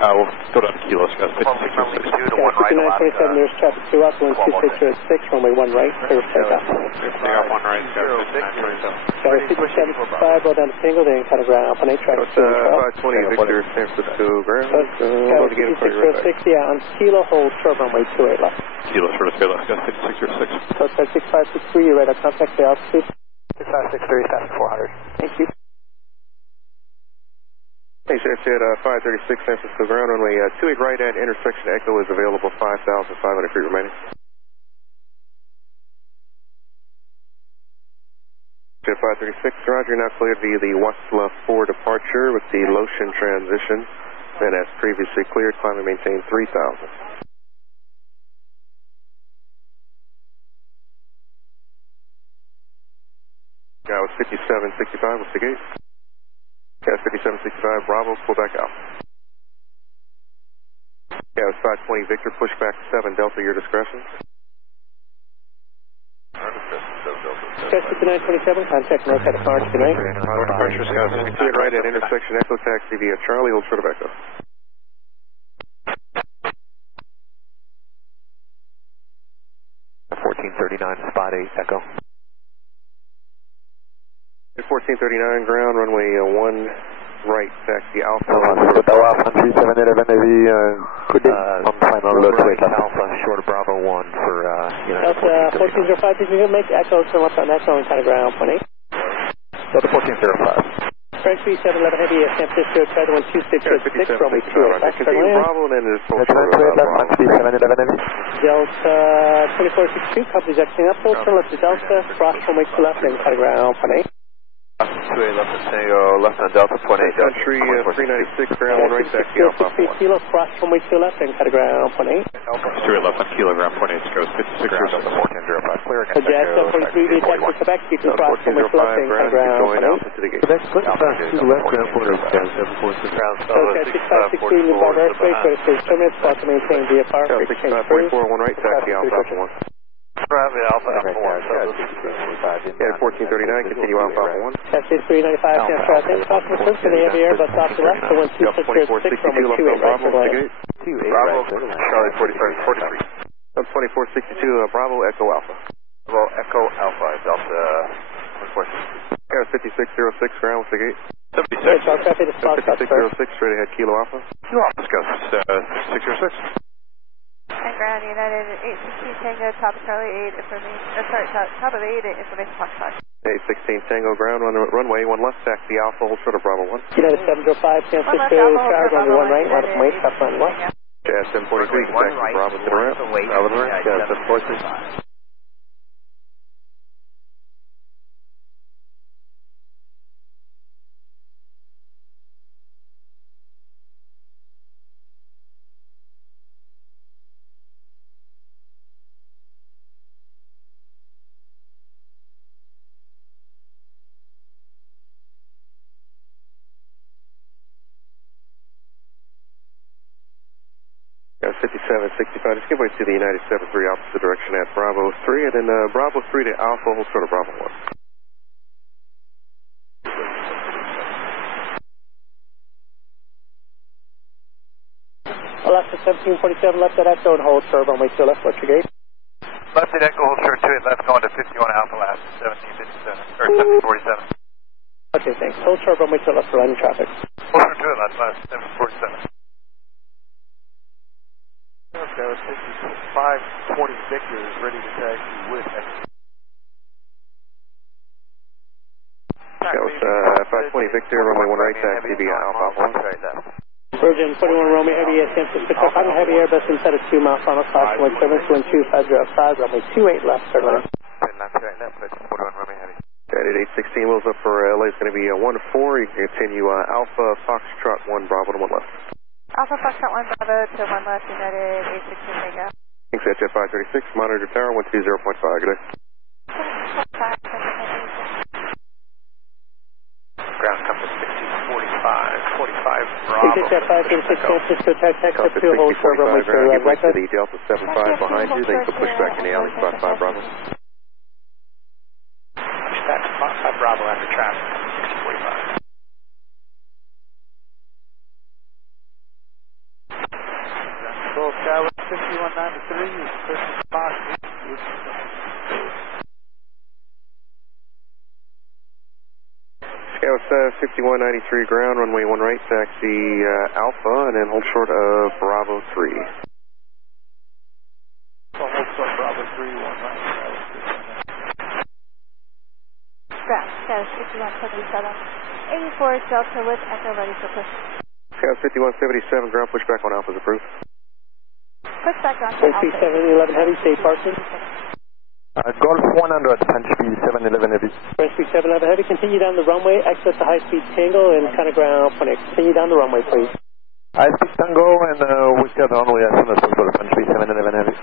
We'll go down to kilos, guys. 5606. 5927, there's traffic 2 up, 12606, runway 1 right, clear for takeoff. Stay off 1 right, Sky 5765, roll down to single, then cut ground, Alpha 8, traffic 2 and 520, Victor, San Francisco ground. Sky 5606, yeah, on Kilo, hold short, runway 28 left. Kilos, short of stay left, guys. 5606. So it's 6563, you're right at contact the altitude. 6563, traffic 400. Thank you. Hey, San Fed, 536 San Francisco ground, runway 28 right at intersection Echo is available, 5,500 feet remaining. Jet 536, roger, now cleared via the Wasilla 4 departure with the Lotion transition, and as previously cleared, climb and maintain 3,000. Now it's 5765, what's the gate? Gas 5765, Bravo, pull back out. Gas 520, Victor, push back 7 Delta, your discretion. Gas 5927, contact North at Orange tonight. Pressure, Scott, 62 right at intersection Echo, taxi via Charlie, hold short of Echo. 1439, spot 8, Echo. 1439 ground, runway 1 right, taxi Alpha. Alpha 37 on final load to Alpha, short of Bravo 1 for, Delta 1405, did you make Echo, turn left on Echo and cut ground, 28? Delta 1405. French 3711 heavy, San Francisco, Charlie 12606, runway 28 left, turn land. Bravo, and then it's full left, 3711 heavy. Delta 2462, company's exiting up, full turn left to Delta, cross runway 2 left, and cut ground, 28. 2 left to Tango, left on Delta 28. Country 396 ground, 1 right, taxi Alpha 1. Kilo, cross runway 2 left, and cut ground, 28. Straight left on kilogram, 28, goes 56 ground, Delta 1405. Clearing at Jazz 43, the attack for Quebec, you can cross runway 2 left, and cut ground, 28. Quebec, split fast 2 left, ground 4 Jazz 746. Ground, so 6563, new bar airspace, ready for 2 minutes, spot to maintain VFR, for exchange crew. 44, 1 right, taxi Alpha 1. Bravo, Alpha 1. Yeah, 1439, continue Alpha 1. Taxi 395, San Francisco, customer service in the heavy air, bus off to left, to 12606, runway 28 right, for land. Bravo, Charlie 43. 2462, Bravo, Echo Alpha. Bravo, Echo Alpha, Delta 14. Yeah, 5606, ground, what's the gate? 76. 5606, straight ahead, Kilo Alpha. Kilo Alpha, goes 606. And ground United 816 Tango, top of Charlie 8, top of 8, information box 5. 816 Tango, ground, runway 1 left, taxi Alpha, hold short of Bravo 1. United 705, San Francisco, Charlie, runway 1 right, left from wait, top line left. Jazz 743, taxi Bravo to the ramp. Bravo to the ramp, Jazz 743. Yeah, 5765, just give way to the United 73 opposite direction at Bravo 3, and then Bravo 3 to Alpha, hold short of Bravo 1. Left at 1747, left at Echo and hold short, runway 2 left, what's your gate? Left at Echo, hold short 28 left, going to 51 Alpha last, 1757, or 1747. Okay, thanks. Hold short, runway 2 left for landing traffic. Hold short 28 last, 1747. Okay, let's take 520 Victor is ready to taxi with Ezca. That was 520 Victor, runway 1 right, taxi via Alpha 1. Virgin 21 Romeo Heavy Air, San Francisco, final heavy Airbus inside of 2 mile final class, 1721205, runway 28 left, turn left. At 816, wheels up for LA, it's going to be 14, you can continue Alpha Foxtrot 1, Bravo to 1 left. Alpha Foxtrot 1 Bravo to 1 left, United 816 Tango. Thanks, at Jet 536, monitor tower 120.5, good day. Ground compass 1645, 45 Bravo. Jet 536, San Francisco, taxi 2, hold short, runway 2 left, right. To the Delta 75 behind you, then you can push back in the alley, spot 5 Bravo. Push back after traffic, 645. So Skyway 5193 is pushing spot. Skyway 5193 ground, runway 1 right, taxi Alpha, and then hold short of Bravo 3. So hold short Bravo 3, 1 right. Ground, Skyway 5177, 84 Delta with Echo ready for push. Skyway 5177 ground, pushback on Alpha is approved. Pushback on to Alpha. 3711 heavy, stay parking. Golf 100, French speed 711 heavy. French speed 711 heavy, continue down the runway, exit the high speed Tango and kind of ground point. Continue down the runway, please. High speed Tango and we got the runway as soon as possible, French speed 711 heavy.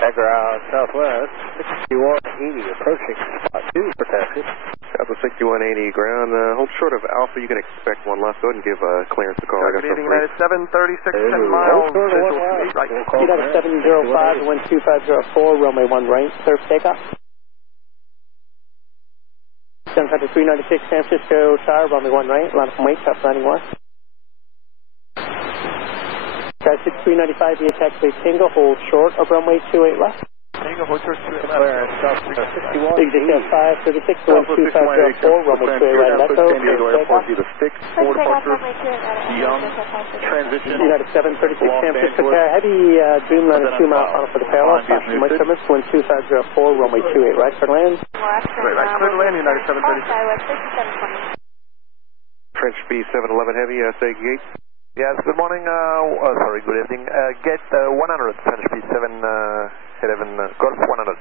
Background southwest, 6180 approaching spot 2 for taxi. Alpha 6180 ground, hold short of Alpha, you can expect one left. Go ahead and give clearance to call. Good evening, United 736, 10 miles. United 705 12504, runway 1 right, clear for takeoff. Sun Country 396 San Francisco Tower, runway 1 right, line from weight, top landing 1. Sky 6395 via taxiway Tango, hold short of runway 28 left. Tango, hold short 28 left. Big Dick 536 12504, runway 28 right, Echo. San Diego Airport, either 6 for departure. Young, transition. United 736 San Francisco Tower, heavy Dreamliner 2 mile final for the parallel, flashing my service 12504, runway 28 right for land. Right, clear to land, United 736. French speed 711 heavy, say gate. Yes, good morning, good evening. Get 100, French speed 711, Golf 100.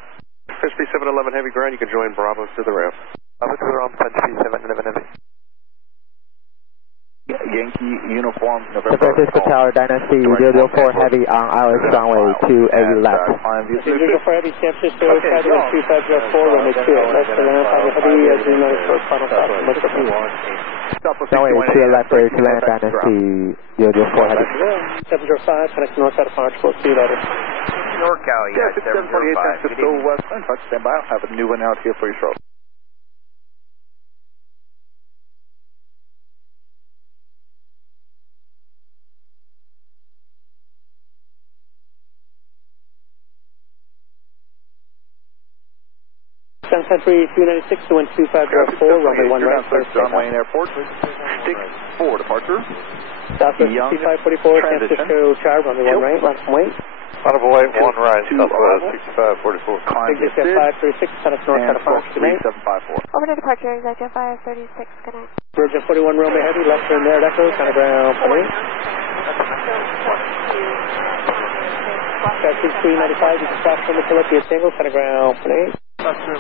French speed 711 heavy ground, you can join Bravo to the ramp. Bravo to the ramp, French speed 711 heavy. Yankee uniform, San Francisco Tower, Dynasty 004 heavy on Alice runway 28 left. 004 heavy, San Francisco, Tower 2504, runway 28 left for land, heavy Dreamliner for final stop. Runway 28 left there to land, Dynasty 004 heavy. 705, connect north side of Marchville, see you later. NorCal, yeah, 748 San Francisco West, stand by, I'll have a new one out here for you shortly. Sun Country 396 12504, runway 1 right, first Runway Airport, stick 4 departure. Southwest 6544, San Francisco Tower, runway 1 right, line from weight. Runway 1 right, Southwest 6544. Big Dick 536, connect north side of Marchville, good night. 3754. Over to departure, Ezca 536, good night. Virgin 41 runway heavy, left turn there, Echo, kind of ground point. Sky 6395, you can stop from the Philippia single, kind of ground point. Alaska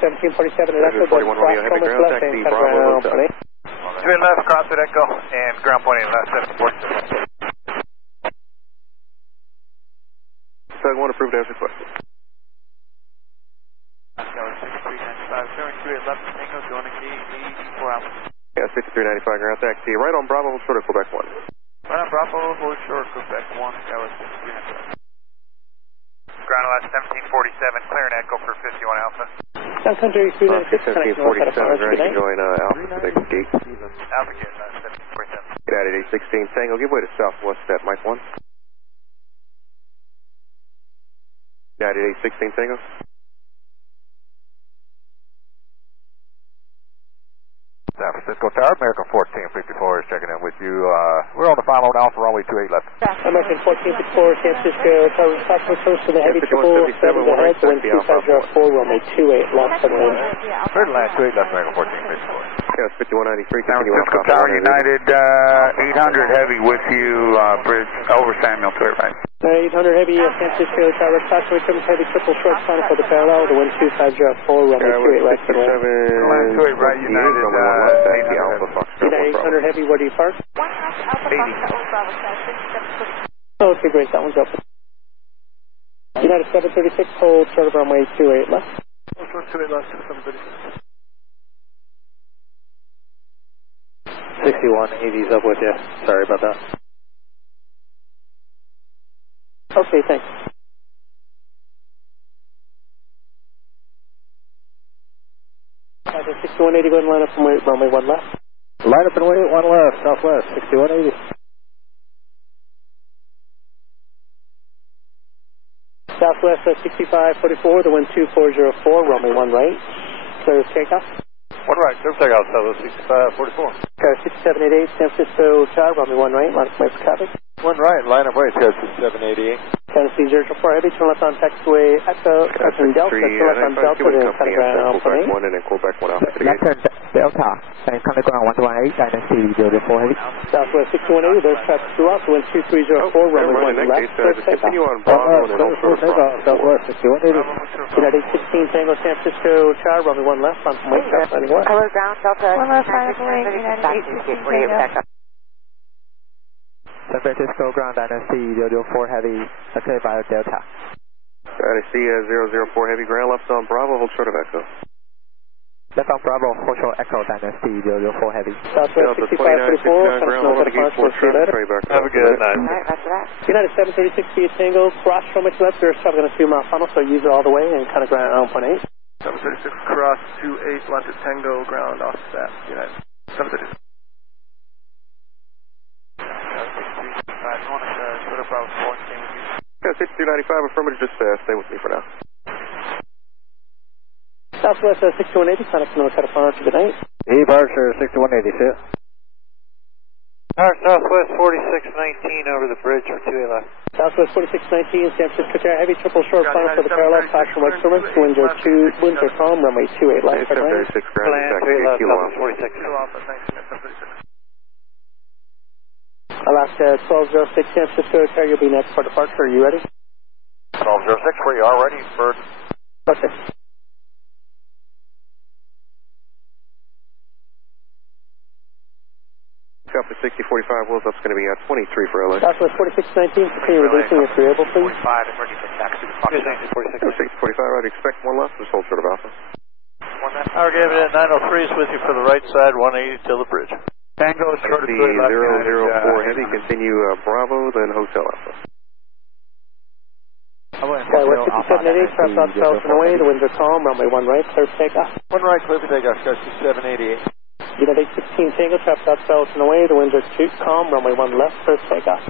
1747 at Echo, Bravo Romeo heavy ground, taxi Bravo point. Straight left, cross at Echo, and ground point in left 747. Flight 1 approved as requested. Skyway 6395, showing 28 left, Tango, joining gate 84 Alpha. Yeah, 6395 ground, taxi right on Bravo, hold short of Quebec 1. Right on Bravo, hold short, Quebec 1, Skyway 6395. Ground last 1747, clear and Echo for 51 Alpha. Sun Country 396, connect north side of 1747 Marchville, ground, good you can night. join Alpha to the gate. Alpha gate, 1747. Get out at 816 Tango, give way to southwest at Mike 1. Get out at 816 Tango. San Francisco Tower, American 1454 is checking in with you. We're on the final Alpha runway 28 left. American 1454, San Francisco Tower, southwest coast to the heavy 777 ahead, wind 2504, runway 28 left for the land. Third land 28 left, American 1454. Yeah, 5193, San continue Francisco Tower, United 800 heavy with you, bridge over Samuel to it, right? 800 heavy, San Francisco Tower, approximately 7 heavy, triple short final for the parallel, the wind 2504, runway 28 left for the land. Land 28 right, United 800 heavy, where do you park? 80. Okay, great, that one's open. United 736, hold short of runway 28 left. Hold short 28 left, 736. 6180's up with you. Sorry about that. Okay, thanks. Roger, 6180, go ahead and line up and wait, runway 1 left. Line up and wait, 1 left, southwest, 6180. Southwest 6544, the wind 2404, runway 1 right. Clear takeoff. 1 right, clear takeoff, southwest 6544. Car 6788, San Francisco Tower, runway 1 right, line up and wait for traffic. 1 right, line up wait, car 6788. Tennessee 024 Heavy, turn left on taxiway Echo, turn Delta, turn left on Delta, then cut ground on 1 and then call back 1 out. Left turn Delta, and cut ground 118, Dynasty 004 Heavy. Southwest 6180, there's traffic throughout, the wind 2304, runway 1 left, clear to take continue off. on Bravo and then hold short of southwest, 6180. United 16 Tango San Francisco Tower, runway 1 left, on from Wake Traffic, landing west. Hello, ground, Delta. 1 left, line up wing, United 816 Tango. San Francisco ground, Dynasty 004 Heavy, cleared by Delta. Dynasty 004 Heavy, ground left on Bravo, hold short of Echo. Left on Bravo, hold short Echo, Dynasty 004 Heavy. Southwest 6544, ground level to gate 4 traffic, Have a good night. Alright, after that. United 736 via Tango, cross from its left, there's traffic on a 2-mile funnel, so use it all the way and cut a ground on 1.8. 736 cross 28 left at Tango, ground off that, United. 736. Yeah, 6295, affirmative, just stay with me for now. Southwest 6180, Sonic North California, good night. Departure 6180, see ya. Alright, southwest 4619 over the bridge for 2A left. Southwest 4619, San Francisco Tower, heavy triple short final for the parallel, caution right instruments, winds are calm, runway 28 left. 36 ground, exactly 8 kilo off. 46. Alaska 1206, San Francisco Tower, you'll be next for departure, are you ready? 1206, we are ready, bird. Okay. Copy 6045, wheels up's going to be 23 for LA. Southwest 4619, continue reducing if you're able, please. 45, I'm ready for taxi to Fox. 6045, I'd expect 1 left, just hold short of Alpha. Our game at 903 is with you for the right side, 180 till the bridge. Tango, short of 004 Heavy, continue Bravo, then Hotel Alpha. West 5788, traffic out south and away, the winds are calm, runway 1 right, clear for takeoff. 1 right, clear for takeoff, car 2788. United 16 Tango, traffic out south and away, the winds are calm, runway 1 left, clear for takeoff.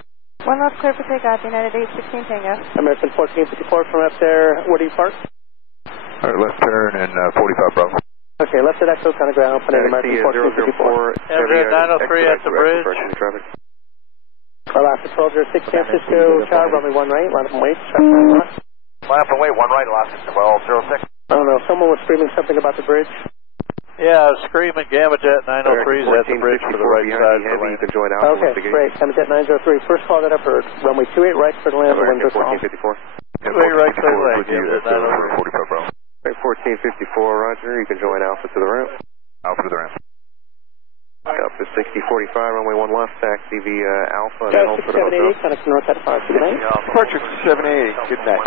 1 left, clear for takeoff, United 816 Tango. American 1454 from up there, where do you park? Alright, left turn and 45 Bravo. Okay, left at Echo, kind of ground, open American 1454. Everett 903 at the bridge. Alaska 1206, San Francisco, Tower, runway 1 right, line up and wait, traffic line left. Line up and wait, 1 right, Alaska 1206. I don't know, someone was screaming something about the bridge. Yeah, screaming Gamma Jet 903's at the bridge for the right side. Heavy, you can join Alpha. Okay, great, Gamma Jet 903, first call that I've heard, runway 28 right, for the land, the winds are calm. 1454. 28 right, clear lane, Gamma Jet 903. 45 Bravo. 1454, roger, you can join Alpha to the ramp. Alpha to the ramp. Up to 6045, runway 1 left, taxi via Alpha. Car 6788, Connect North at 5, good night. Departure 780, good night.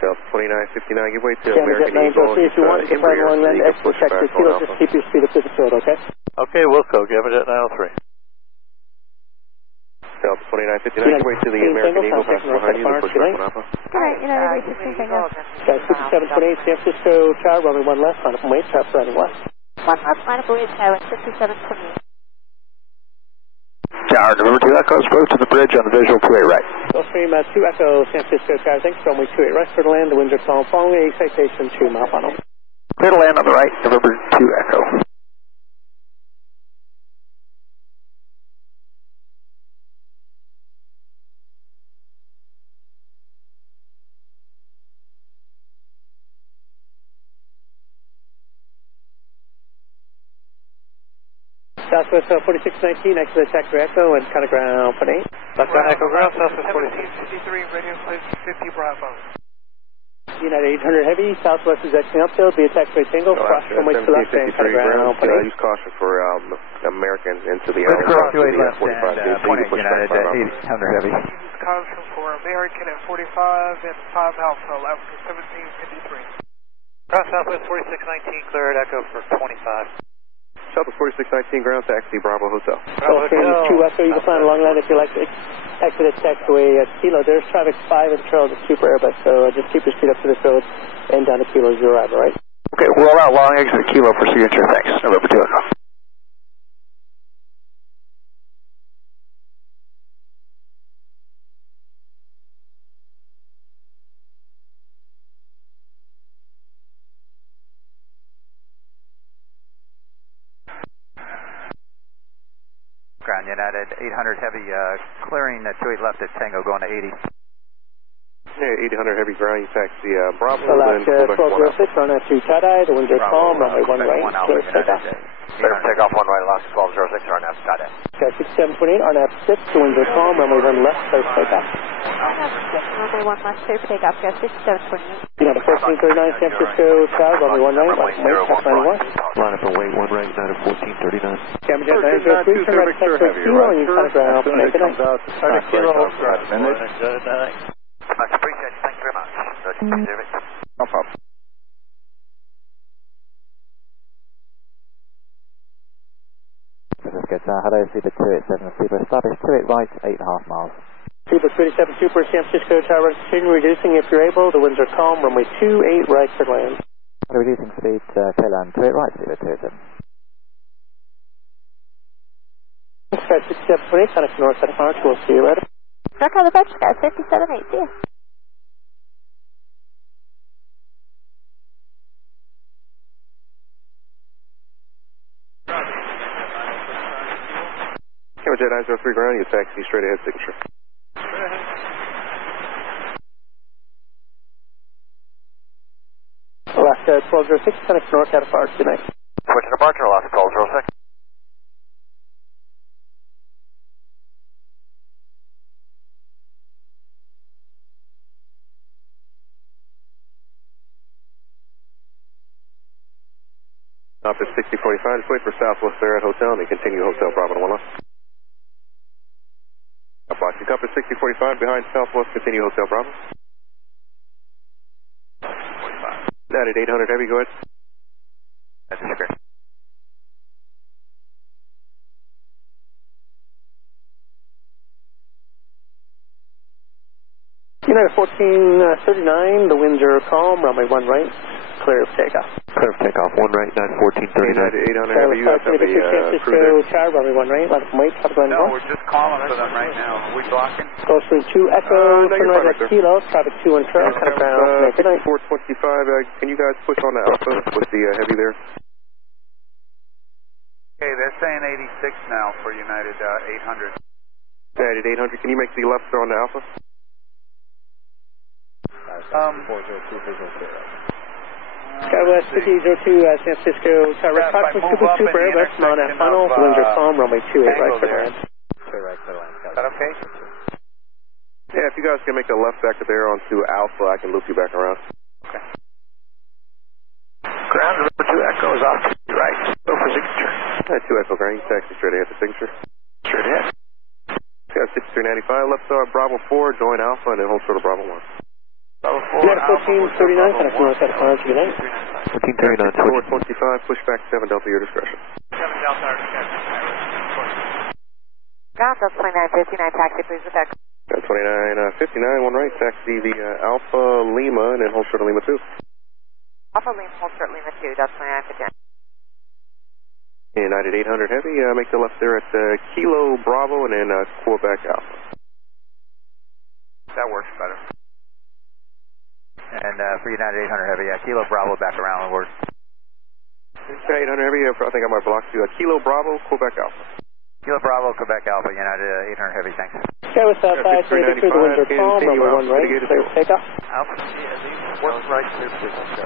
Delta 2959, give way to Gamma American Jet Eagle. 903, if you want to get right along land, export check your kilos, just keep your speed up to the field, okay? Okay, Wilco, Gamma Jet 903. Delta 2959, give way to the American Eagle, pass behind you, push back 1 Alpha. Alright, United 816 Tango. Car 6728, San Francisco Tower, runway 1 left, line up and wait, traffic running west. 1 left, line up and wait, Tower, 6728. Tower, November 2 Echo, approach to the bridge on the visual 28 right. Gulfstream 2 Echo, San Francisco Tower, thanks, runway 28 right, for the land, the winds are calm, following a citation 2 mile funnel. Clear to land on the right, November 2 Echo. Southwest 4619, exit the Texas Echo and kind of ground for 8. Left on Echo ground, Southwest 1753, radio place 50 Bravo. United 800 Heavy, Southwest is exiting upfield, via taxiway single, cross from west to left and kind of ground for 8. Use caution for American into the Let's cross 28 left 45 and point United 800 Heavy. Use caution for American at 45 and 5 Alpha, level 1753. Cross Southwest 4619, clear at Echo for 25. Southwest 4619 ground, taxi Bravo Hotel. Okay, 2 Echo, you can fly on long line if you like to exit at taxiway at Kilo. There's traffic 5 and Charles at Super Airbus, so just keep your speed up to this road and down to Kilo 0 arrival, right? Okay, roll out long exit Kilo for signature, thanks. November 2 Echo. Ground United 800 Heavy, clearing 28 left at Tango, going to 80. Yeah, 800 Heavy ground, you taxi Bravo. Alaska 1206 on that to tie-dye, the winds are calm, runway 1 right, clear takeoff. Clear takeoff 1 right, Alaska 1206, RNAV tie-dye. Okay, 6728, RNAV 6, the winds are calm, runway 1 left, clear takeoff. RNAV 6, runway 1 left, clear takeoff, gas 6728. United 1439, San Francisco Tower, runway 1 right, line from weight, tax 91. Line up and wait, 1 right, United 1439. Camera Jet 903, turn right, taxi Kilo, and you can ground, make it nice. Much appreciated, thank you very much. No problem. This is good. Hello, Super 287, Super Establish 28 right, 8.5 miles. Super 37, Super San Francisco Tower, continue reducing if you're able, the winds are calm, runway 28 right, clear land. Hello, reducing speed, tail-land 28 right, Super 287. Sky 6728, connect north at March, we'll see you later. North on the bench, guys, 57.8, see ya. Camera Jet 903 ground, you taxi straight ahead signature. Alaska 1206, connect north at March, good night. Switch to departure, Alaska 1206. Office 6045, just wait for Southwest there at Hotel, and then continue Hotel Bravo to 1 left. Watching Compass 6045 behind Southwest, continue Hotel Bravo. 45. United 800 Heavy, go ahead. That's okay. United 1439, the winds are calm, runway 1 right, clear of takeoff. Clear of takeoff, 1 right, 91439. United 800 Heavy, you have to have a crew there. Tower, runway 1 right, line from weight, top line No, we're just calling for them right now. Are we blocking? Closely 2 Echo, turn right at Kilo, traffic 2 and trail, connect ground, make it night. 425, can you guys push on the Alpha with the Heavy there? Okay, they're saying 86 now for United 800. United 800, can you make the left there on the Alpha? Skywest 5002, San Francisco, Tower, Fox, Super Airbus, Mount Final, winds are calm, runway 28, right, clear land. Is that okay? Yeah, if you guys can make the left back there onto Alpha, I can loop you back around. Okay. Ground, number 2 Echo is off to the right. Go for signature. 2 Echo ground, taxi straight ahead to signature. Straight ahead. Got 6395, left side Bravo 4, join Alpha, and then hold short of Bravo 1. Bravo 4, United 1439, connect north at March, good night. 1439, 425, push back 7 Delta, your discretion. 7 Delta, our discretion. Ground, Delta 2959, taxi, please, with Echo. Got 2959, 1 right, taxi the Alpha Lima, and then hold short of Lima 2. Alpha Lima, hold short Lima 2, Delta 2959. United 800 Heavy, make the left there at Kilo Bravo, and then Quebec Alpha. That works better. And for United 800 Heavy, Kilo Bravo back around will work. 800 Heavy, I think I might block you. Kilo Bravo, Quebec Alpha. Kilo Bravo, Quebec Alpha, United 800 Heavy, thanks. Skywest Southside, 323, the winds are calm, runway 1 right, clear of takeoff. Alpha, these work right, clear business,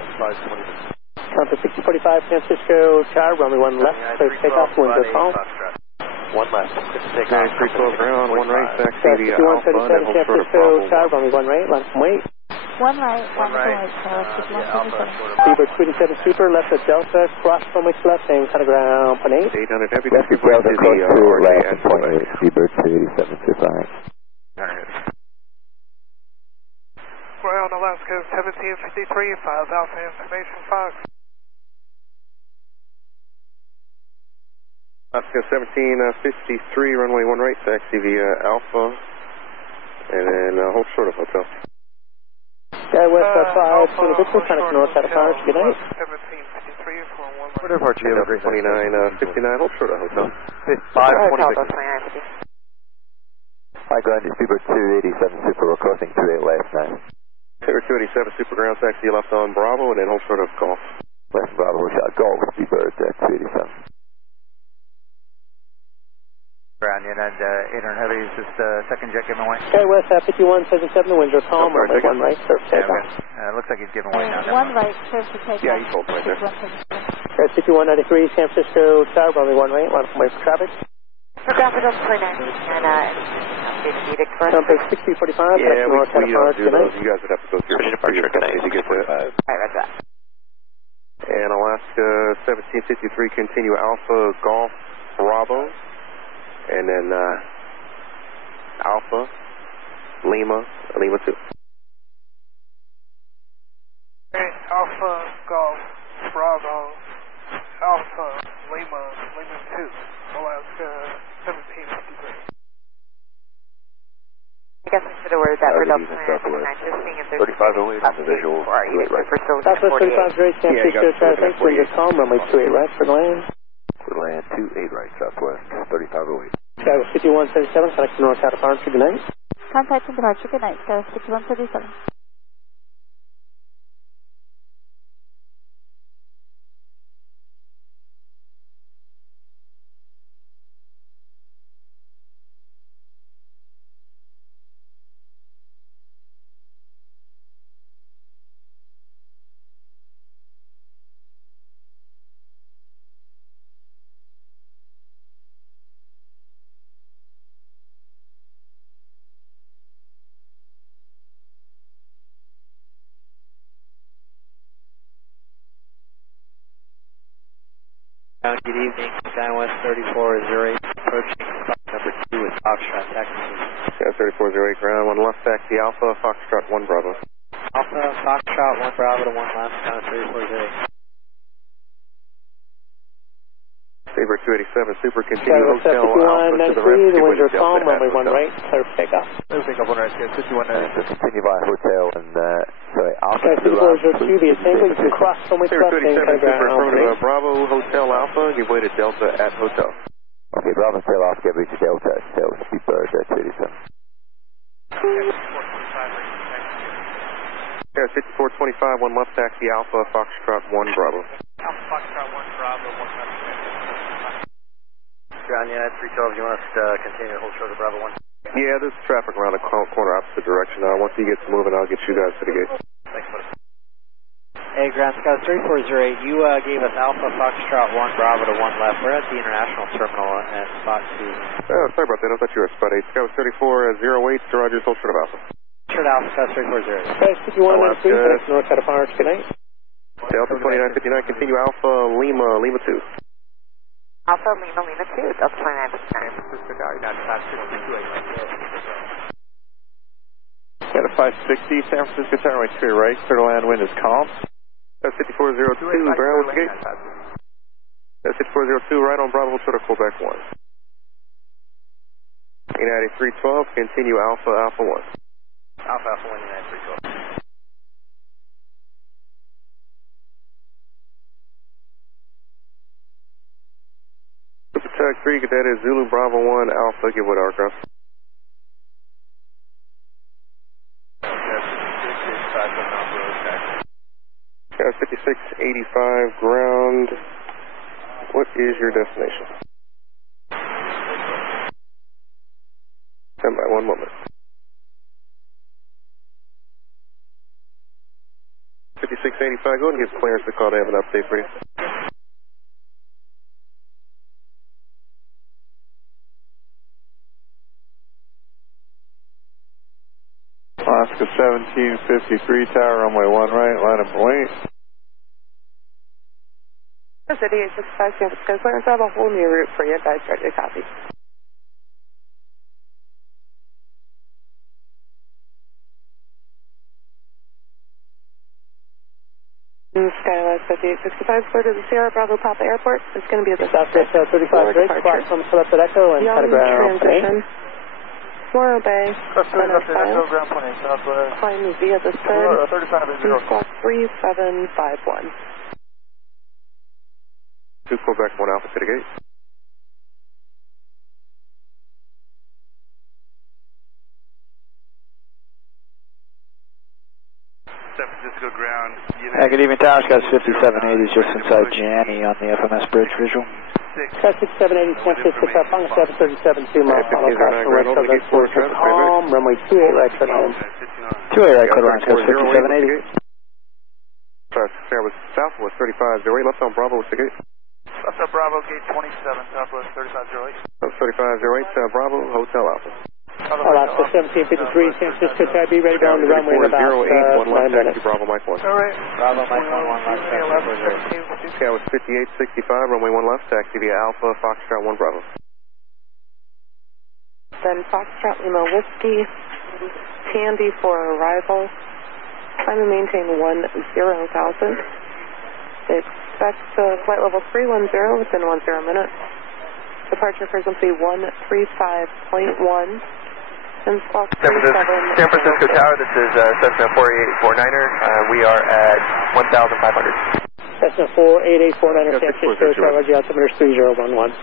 Compass 6045, San Francisco Tower, runway 1 left, clear of takeoff, winds are calm. 1 left, take off. 312 ground, 1 right, taxi the Alpha, 6137, and San hold short of Francisco Bravo 1. Tower, runway 1 right, line from weight. 1 right, 1 right, Beaver Twin 7 Super, left at Delta, cross from which left, and kind of ground, point 8. 800 Heavy, Left taxi is Delta, to close the to RJ left, at point Quebec. 8, Beaver 28725. Ground, Alaska 1753, 5 Alpha information, Fox. Alaska 1753, runway 1 right, taxi via Alpha, and then hold short of hotel. Skywest 5, Tuna Victor, contact north out of Pirates, good night. 1753 for 1 right. What departure, you have a great 2959, hold short of hotel. 526. Hi, ground, it's Super 287 Super, we're crossing 28 left now. Super 287 Super, ground taxi left on Bravo, and then hold short of Golf. Left Bravo, shot Golf, Super 287. Ground Unit, 800 Heavy, is this second jet giving away? Skywest 5177, the winds are calm, runway 1 right, surf takeoff. It looks like he's giving away now. 1 right, surf to takeoff. Yeah, he's holding right there. 5193, San Francisco Tower, runway 1 right, line from way for traffic. Traffic on 29, and Jump 6045, yeah, north out of Pirates, good night. You guys would have to go through your departure to get that. Alright, roger that. And Alaska 1753, continue Alpha, Golf, Bravo, and then Alpha, Lima 2. Okay, Alpha, Golf, Bravo, Alpha, Lima 2, Alaska 1753. I guess I should have worded that for Delta 29, just seeing if there's 3508 on the visual. or even if we're still Southwest 35 great, San Francisco traffic, winds are calm, runway 28 right for land. For land 28 right, southwest, 3508. Skywest 5177, contact north out of Pirates, good night. Contact and departure, good night, Skywest 5137. Good evening, Skywest 3408, approaching stop number 2 with Foxtrot taxi. Yeah, 3408 ground, 1 left taxi Alpha, Foxtrot 1 Bravo. Alpha, Foxtrot 1 Bravo to 1 left, Skywest 3408. Sabre 287 Super, continue Skywest Hotel Alpha to the rest. 5193, the winds are calm, runway 1 right, clear for takeoff. Moving up on right, 5190. Continue via hotel and, sorry, Alpha Skywest 2402, the assembly, you can cross runway Sabre crossing, 287 Super, ground from Bravo, Hotel Alpha, give way to Delta at Hotel. Okay, Bravo Hotel Alpha, get ready to Delta, Hotel Super 287. Yeah, 5425, 1 left taxi Alpha, Foxtrot 1 Bravo. Alpha, Foxtrot 1 Bravo, 1 left. Ground Unit 312, you want us to continue to hold short of Bravo 1? Yeah, there's traffic around the corner opposite direction. Once he gets moving, I'll get you guys to the gate. Thanks, buddy. Hey, Ground Scout 3408, you gave us Alpha, Foxtrot 1 Bravo to 1 left. We're at the International Terminal at spot 2. Oh, sorry about that. I thought you were at spot 8. Scout 3408, Rogers, hold short of Alpha. Short Alpha, Scout 3408. Skywest 5193, contact north out of Pirates, good night. Delta 2959, continue Alpha, Lima 2. Alpha, Lima 2, Delta 2959. Got a 560, San Francisco Tower, right straight right, clear to land, wind is calm. That's 5402, ground with the gate. That's 5402, right on Bravo, short of Quebec 1. United 312, continue Alpha 1. Alpha 1, United 312. Super Tag 3, that is Zulu Bravo 1, Alpha, give way to aircraft. Yeah, 5685 ground. What is your destination? Stand by 1 moment. 5685, go ahead and give clearance the call to have an update for you. Alaska 1753, tower, runway 1 right, line up and wait. City 865 San Francisco, clearance. I have a whole new route for you guys. Ready to copy. Skywest 5865, clear to the Sierra Bravo Papa Airport. It's going to be at the Southwest 35 Bridge, squawk from selected Echo and cut ground. Transition. Morro Bay. Crossfield left Echo, ground point 8, Southwest. Climb via the SID. 35 squawk 3751. 2 Quebec 1 Alpha to the gate. San Francisco ground. Good evening, Tower. Scott 5780 just inside Gianni on the FMS bridge visual. Scott 6780, San Francisco, Panga 737, 2 miles, follow cross from West Coast, Export, calm, runway 28 right, clear line. 28 right, clear line, Scott 5780. Southwest 3508, left on Bravo, what's the gate? Left on Bravo, gate 27, Southwest 3508. 3508, Bravo, Hotel Alpha. Alaska 1753, San Francisco, Tower B, ready to go on the runway in about 9 minutes. Bravo, Mike 1. All right. Bravo, Mike 1, left. Scout was 5865, runway 1 left, taxi via Alpha, Foxtrot 1 Bravo. Then Foxtrot Lima Whiskey, Tandy for arrival. Climb and maintain 10,000. Expect flight level 310 within 10 minutes. Departure frequency 135.1. And squawk 37. San Francisco Tower, this is Cessna 4849er. We are at 1,500. Cessna 48849er, San Francisco Tower, altimeter 3011.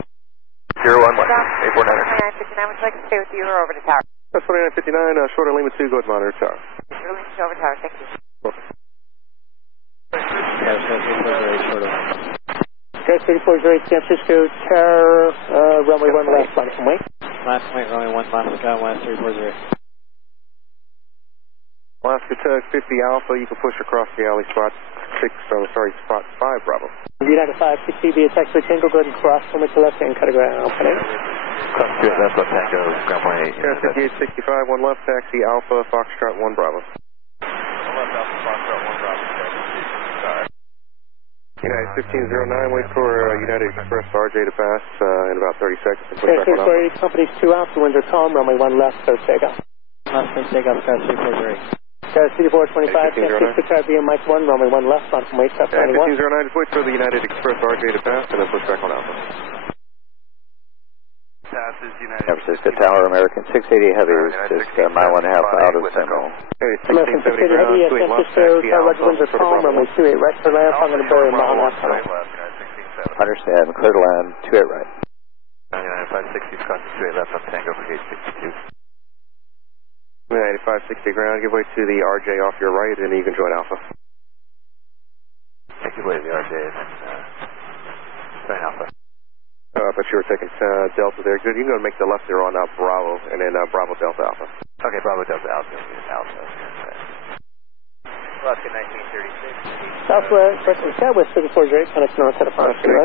011, 849er. 2959, would you like to stay with you or over to Tower? That's 2959, shorter Lima 2, go ahead, monitor Tower. Shorter Lima 2 over Tower, thank you. Scott 3408, San Francisco Tower, runway 1 left, left from wing. Last point, runway 1 left, Scott West 340. Alaska Tug 50 Alpha, you can push across the alley spot 5 Bravo. United 560 via taxi Tango, go ahead and cross from to left and cut a ground. Cross to it, left, Tango, ground point 8. 5865, 1 left, taxi Alpha, Foxtrot 1 Bravo. 1 left, Alpha, Foxtrot 1 Bravo. United 1509, wait for United Express RJ to pass in about 30 seconds. San Francisco companies 2 Alpha, winds are calm, runway 1 left, coast takeoff. Left, coast takeoff, Scott 340. Scott 3425, San Francisco Tower B, Mike 1, runway 1 left, on from wait, top 91. 1509, just wait for the United Express RJ to pass and then push back on Alpha. Passes United. San Francisco Tower, American 680 Heavy, just mile and a half out of Central. American 680 Heavy, San Francisco Tower, Roger, winds are calm, runway 28 right, clear land, I'm going to bury a mile and a half. Understand, clear to land, 28 right. 560, Scott 28 left on Tango for gate 62. 560 ground, give way to the RJ off your right, and you can join Alpha. Take your way to the RJ and then join Alpha. But you were taking Delta there. Good, you can go and make the left there on Bravo, and then Bravo Delta Alpha. Okay, Bravo Delta Alpha. Alaska 1936. Southwest, Southwest 3408, connect north at a Fox 36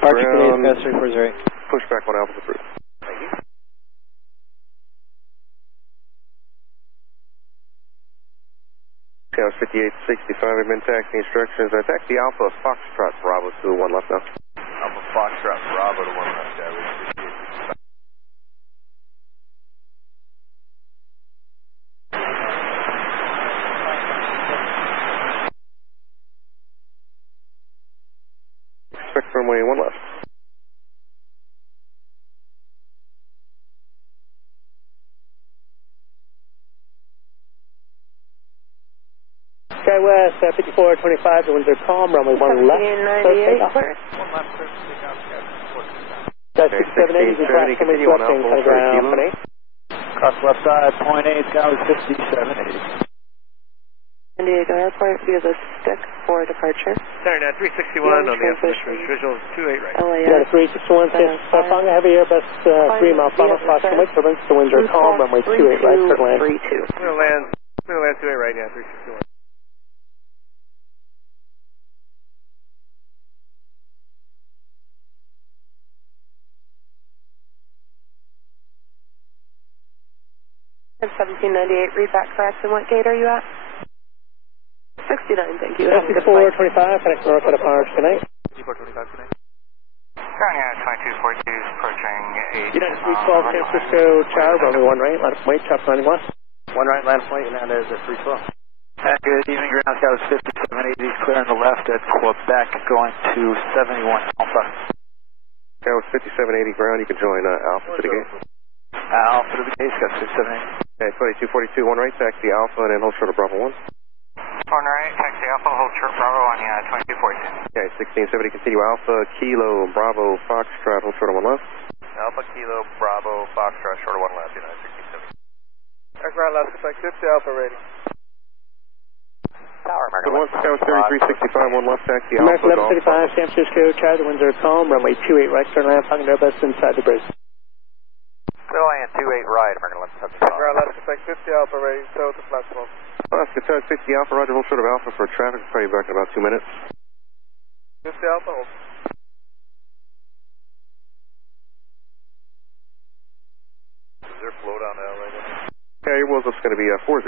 ground. 340. Push back on Alpha approved. Thank you. Channel 5865, admin taxi instructions. Taxi Alpha Foxtrot Bravo to 1 left now. Alpha Foxtrot Bravo to 1 left, Expect runway 1 left. Skywest 5425, the winds are calm, runway 1 left, close takeoff. 1 left, clear to take off, Scott 6780, we cross from left and cut ground, point 8. Cross left side, point 8, Sky 5780. San Diego Airport via the stick for departure. Sorry, 361 on the FMS visual 28 right. Yeah, 361, Panga Heavy Airbus 3 mile follow, cross from wait turbines, the winds are calm, runway 28 right, clear land. Clear land 28 right now, 361. At 1798, read back correct. And what gate are you at? 69, thank you. 5425, connect north at a Park tonight. 5425 tonight. Ground United 2242 is approaching 8. United 312, San Francisco Tower, runway 1 right, line of point, top 91. 1 right, land point, and that is at 312. Good evening, ground scout 5780, clear on the left at Quebec, going to 71 Alpha. Scout 5780 ground, you can join Alpha to the gate. Alpha to the gate, Scout 678. Okay, 2242, one right, taxi Alpha, and then hold short of Bravo 1. One right, taxi Alpha, hold short Bravo on 2242. Okay, 1670, continue Alpha, Kilo, Bravo, Foxtrot, hold short of 1 left. Alpha, Kilo, Bravo, Foxtrot, short of 1 left, United 1670. Ground left, effect 50 Alpha rating. Tower, American 1, Scout 3365, 1 left, taxi Alpha, American 1135, San Francisco, Charlie, the winds are calm, runway 28 right, turn left, Falcon Airbus inside the bridge. Clear land 28 right, American 1175. Ground left, effect 50 Alpha rating, total to platform. Alaska Tower 60 Alpha, roger, hold short of Alpha for traffic, probably back in about 2 minutes. 50 Alpha, hold. Is there flow down to LA? Yeah, your wheels up's going to be 40.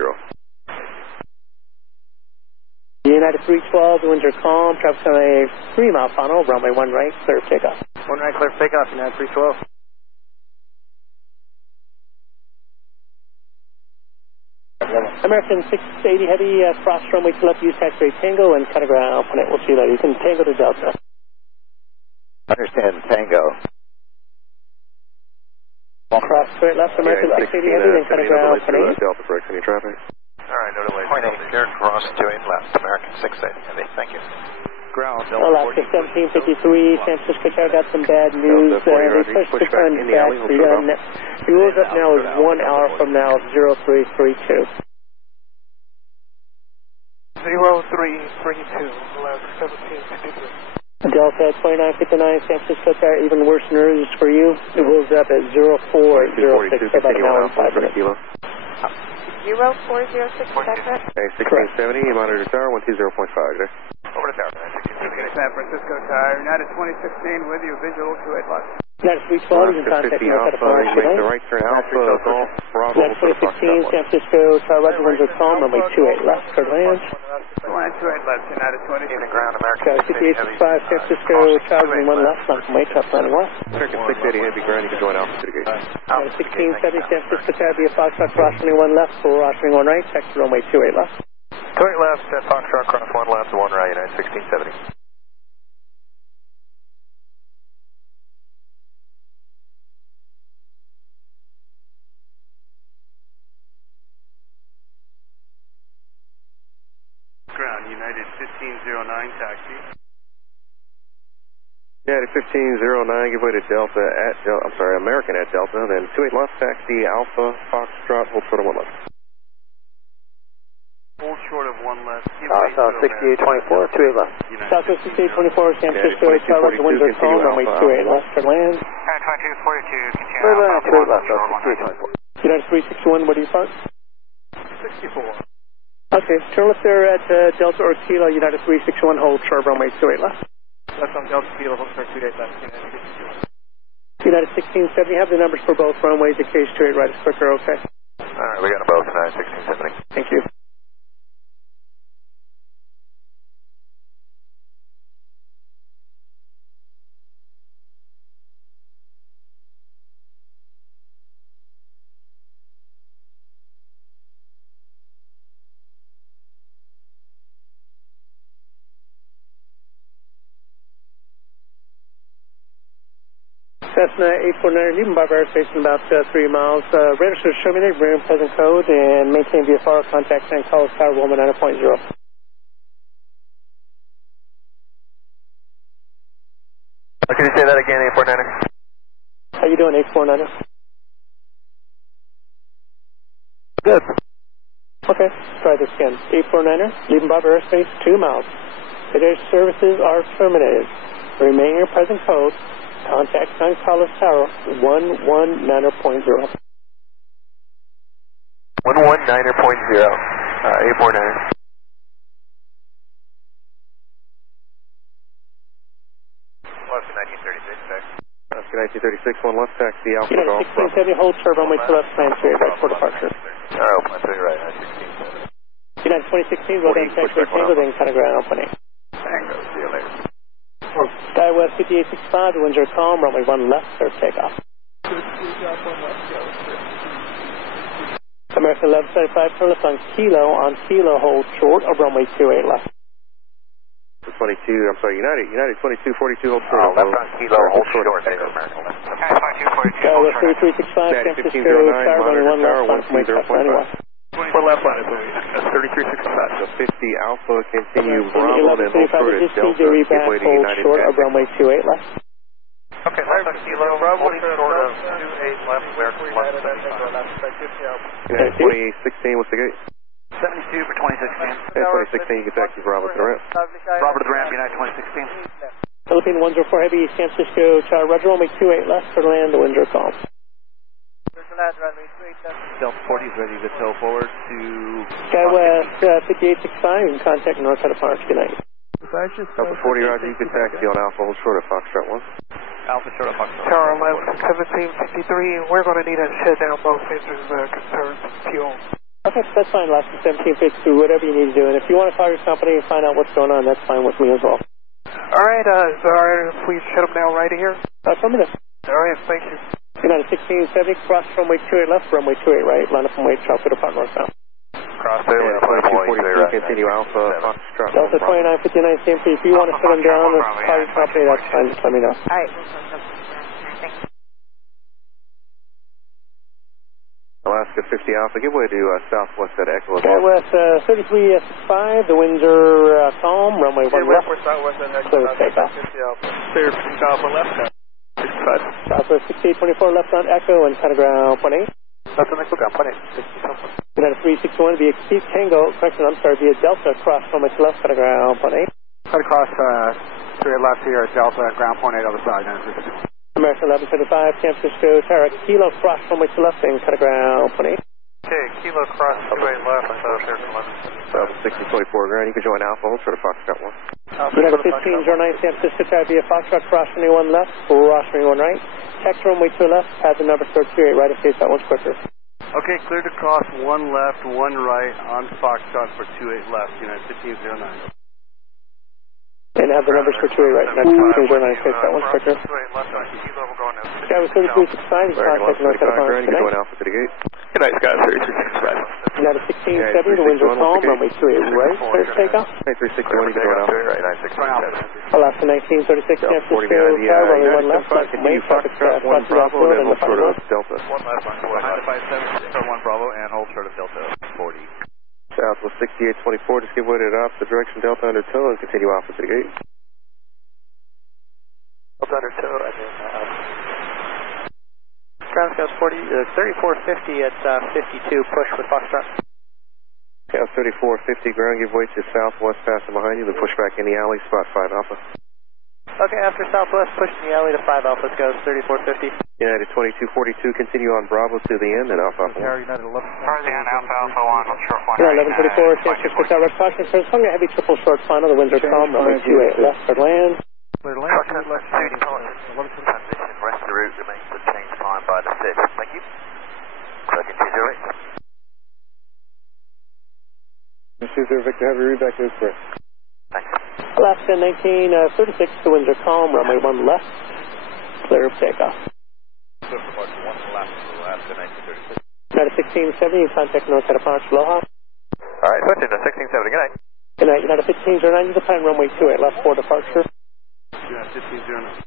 United 312, the winds are calm, traffic's on a 3-mile funnel, runway 1 right, clear for takeoff. 1 right, clear for takeoff, United 312. American 680 Heavy, cross runway to left, use taxiway Tango, and cut a ground on it. We'll see you later. You can Tango to Delta. Understand, Tango. Cross straight left, American 680 Heavy, then cut a ground on it. Delta brakes on your traffic. Alright, no delay. Point 8, clear cross 28 left, American 680 Heavy, thank you. Ground, Alaska 1753, San Francisco Tower got some bad news. They pushed the time back. The rules up now is 1 hour from now, 0332. 0332, Alaska 1753. Delta 2959, San Francisco Tower, even worse news for you. It rules up at 0406, about an hour and 5 minutes. 0406, is that correct? Okay, 1670, monitor tower, 120.5, there. Over to tower, 1670. San Francisco Tower, United 2016 with you, visual 28 left. United 312, you can contact me at the flash make the right turn Alpha, Golf, Bravo, United 2016, San Francisco Tower, roger, winds are calm, runway 28 left, clear to land. Line 28 left, United 20. In the ground, American Sky 5865, San Francisco Tower, runway 1 left, runway top landing west. American 680 Heavy ground, you can join Alpha to the gate. United 1670, San Francisco Tower, via Foxtrot, cross runway 1 left, full crossing 1 right, taxi runway 28 left. 28 left, Foxtrot, cross 1 left, 1 right, United 1670. Ground, United 1509, taxi. United 1509, give way to Delta at Delta, I'm sorry, American at Delta, then 28 left, taxi Alpha, Foxtrot, hold short of 1 left. Hold short of 1 left. South 6824, 28 left. Southwest 6824, San Francisco Tower, the winds are calm, runway 28 left, turn land. 2242, continue Clear land, 28 left, Alpha, 6824. United 361, what do you park? 64. Okay, turn left there at Delta or Kilo, United 361, hold short runway 28 left. Left on Delta Kilo, hold short 28 left, United 1670, have the numbers for both runways, in case 28 right is quicker, okay? Alright, we got them both, United 1670. Thank you. Cessna 849, leaving Barber Airspace in about 3 miles. Register show me the room, present code, and maintain VFR contact and call Tower 119.0. Can you say that again, 849er? How you doing, 849er? Good. Okay, let's try this again. 849er, leaving Barber Airspace 2 miles. Today's services are terminated. Remain your present code. Contact Sun Carlos Tower 119.0. 119.0. 849er. Alaska 1936, sir. Alaska 1936, 1 left, taxi Alpha United Golf. 1670, hold serve runway to left, plan 28 right for departure. Alright, open my 3 right, 1670. United 2016, roll down taxiway Tango, then cut a ground opening. Tango, see you later. Skywest 5865, the winds are calm, runway 1 left, clear takeoff. American 1175, turn left on Kilo, hold short of runway 28 left. 22, I'm sorry, United 2242, hold short. Left on Kilo, hold short. Echo American left. Skywest 3365, San Francisco, tower running 1 left, on from 90 west. We're left line, I believe. That's 3365. So 50 Alpha, continue Bravo, then hold short at Delta, give way to hold short of runway 28 left. Okay, left on Kilo, Bravo, short of 28 left, American 1175. United 2016, what's the gate? 72 for 2016. Okay, 2016, you can taxi Bravo to the ramp. Bravo to the ramp, United 2016. Philippine 104 Heavy, San Francisco, tower, roger, runway 28 left, for land, the winds are calm. Delta 40 is ready to tow forward to... Skywest 5865, you can contact Northside of Parks, good night. Alpha 40, roger, you can taxi on Alpha, hold short of Foxtrot 1. Alpha short of Foxtrot. Tower 11, 1753, we're going to need to shut down both engines concerns fuel. Okay, that's fine, last 1752, whatever you need to do. And if you want to call your company and find out what's going on, that's fine with me as well. All right, if we shut them down right here? Affirmative. All right, thank you. United 1670, cross runway 28 left, runway 28 right, line up and wait, Charles, to depart northbound. Cross there, 2242, continue Alpha, Foxtrot 1. Delta 2959, CMP, if you want to shut them down or call your company, that's fine, just let me know. All right. Alaska 50 Alpha, give way to Southwest at Echo. Skywest 3365, the winds are calm, runway 1 left. Clear takeoff. Clear Alpha left. Southwest 6824 left on Echo and center ground 18. Left on Echo ground 18. United 361 via Tango, correction, I'm sorry, via Delta, cross runway to left, center ground 18. Cut across to your left here at Delta, ground 18 other side. American 1175, San Francisco, Tower, Kilo, cross runway to left and cut ground 18. Okay, Kilo cross 28 left, I thought there was 11. 6024 ground, you can join Alpha, hold short of Foxtrot 1. United 1509, San Francisco, Tower via Foxtrot, cross runway 1 left, cross runway 1 right. Text runway 2 left, pad the number 38 right in case that one's quicker. Okay, clear to cross 1 left, 1 right on Foxtrot for 28 left, United 1509. And have the numbers for 28 right, next 1509 in case that one's quicker. Skywest 3365, contact Northside of Parks, good night. Alpha to the gate. Good night, Scott, 3365. United 1670, the winds are calm, runway 28 right, clear to take off. Okay, 361, you can join Alpha. Right, 967. Alaska 1936, San Francisco, Tower, runway 1 left, left and wait, traffic cross Bravo, road and and hold the short final. of Delta. 1 left on 4 behind the 570, 1 Bravo, and hold short of Delta 40. Southwest 6824, just give way to the opposite direction, Delta under tow, and continue Alpha to the gate. Delta under tow, I mean, Ground Scout 3450 at 52, push with Foxtrot. Yeah, 3450 ground, give way to Southwest, passing behind you, then push back in the alley, spot 5 Alpha. Okay, after Southwest, push in the alley to 5 Alpha, goes 3450. United 2242, continue on Bravo to the end, and Alpha 1. United 11. Target on Alpha 1, hold short 1 United 1134, San Francisco, Tower, Foxtrot, first hung a heavy triple short final, the winds are calm, runway 28 left for land. Clear land, left, Transition, rest of the route remains unchanged time by the 6th. Thank you. Second 208. Cruiser Victor Heavy, read back to the square. Thanks. Alaska 1936, the winds are calm, runway 1 left, clear of takeoff. Clear for March 1 left, Alaska 1936. United 1670, contact Northside of Parks, Aloha. All right, switching to 1670, good night. Good night, United 1509, Japan, runway 28 left for departure. United 1509.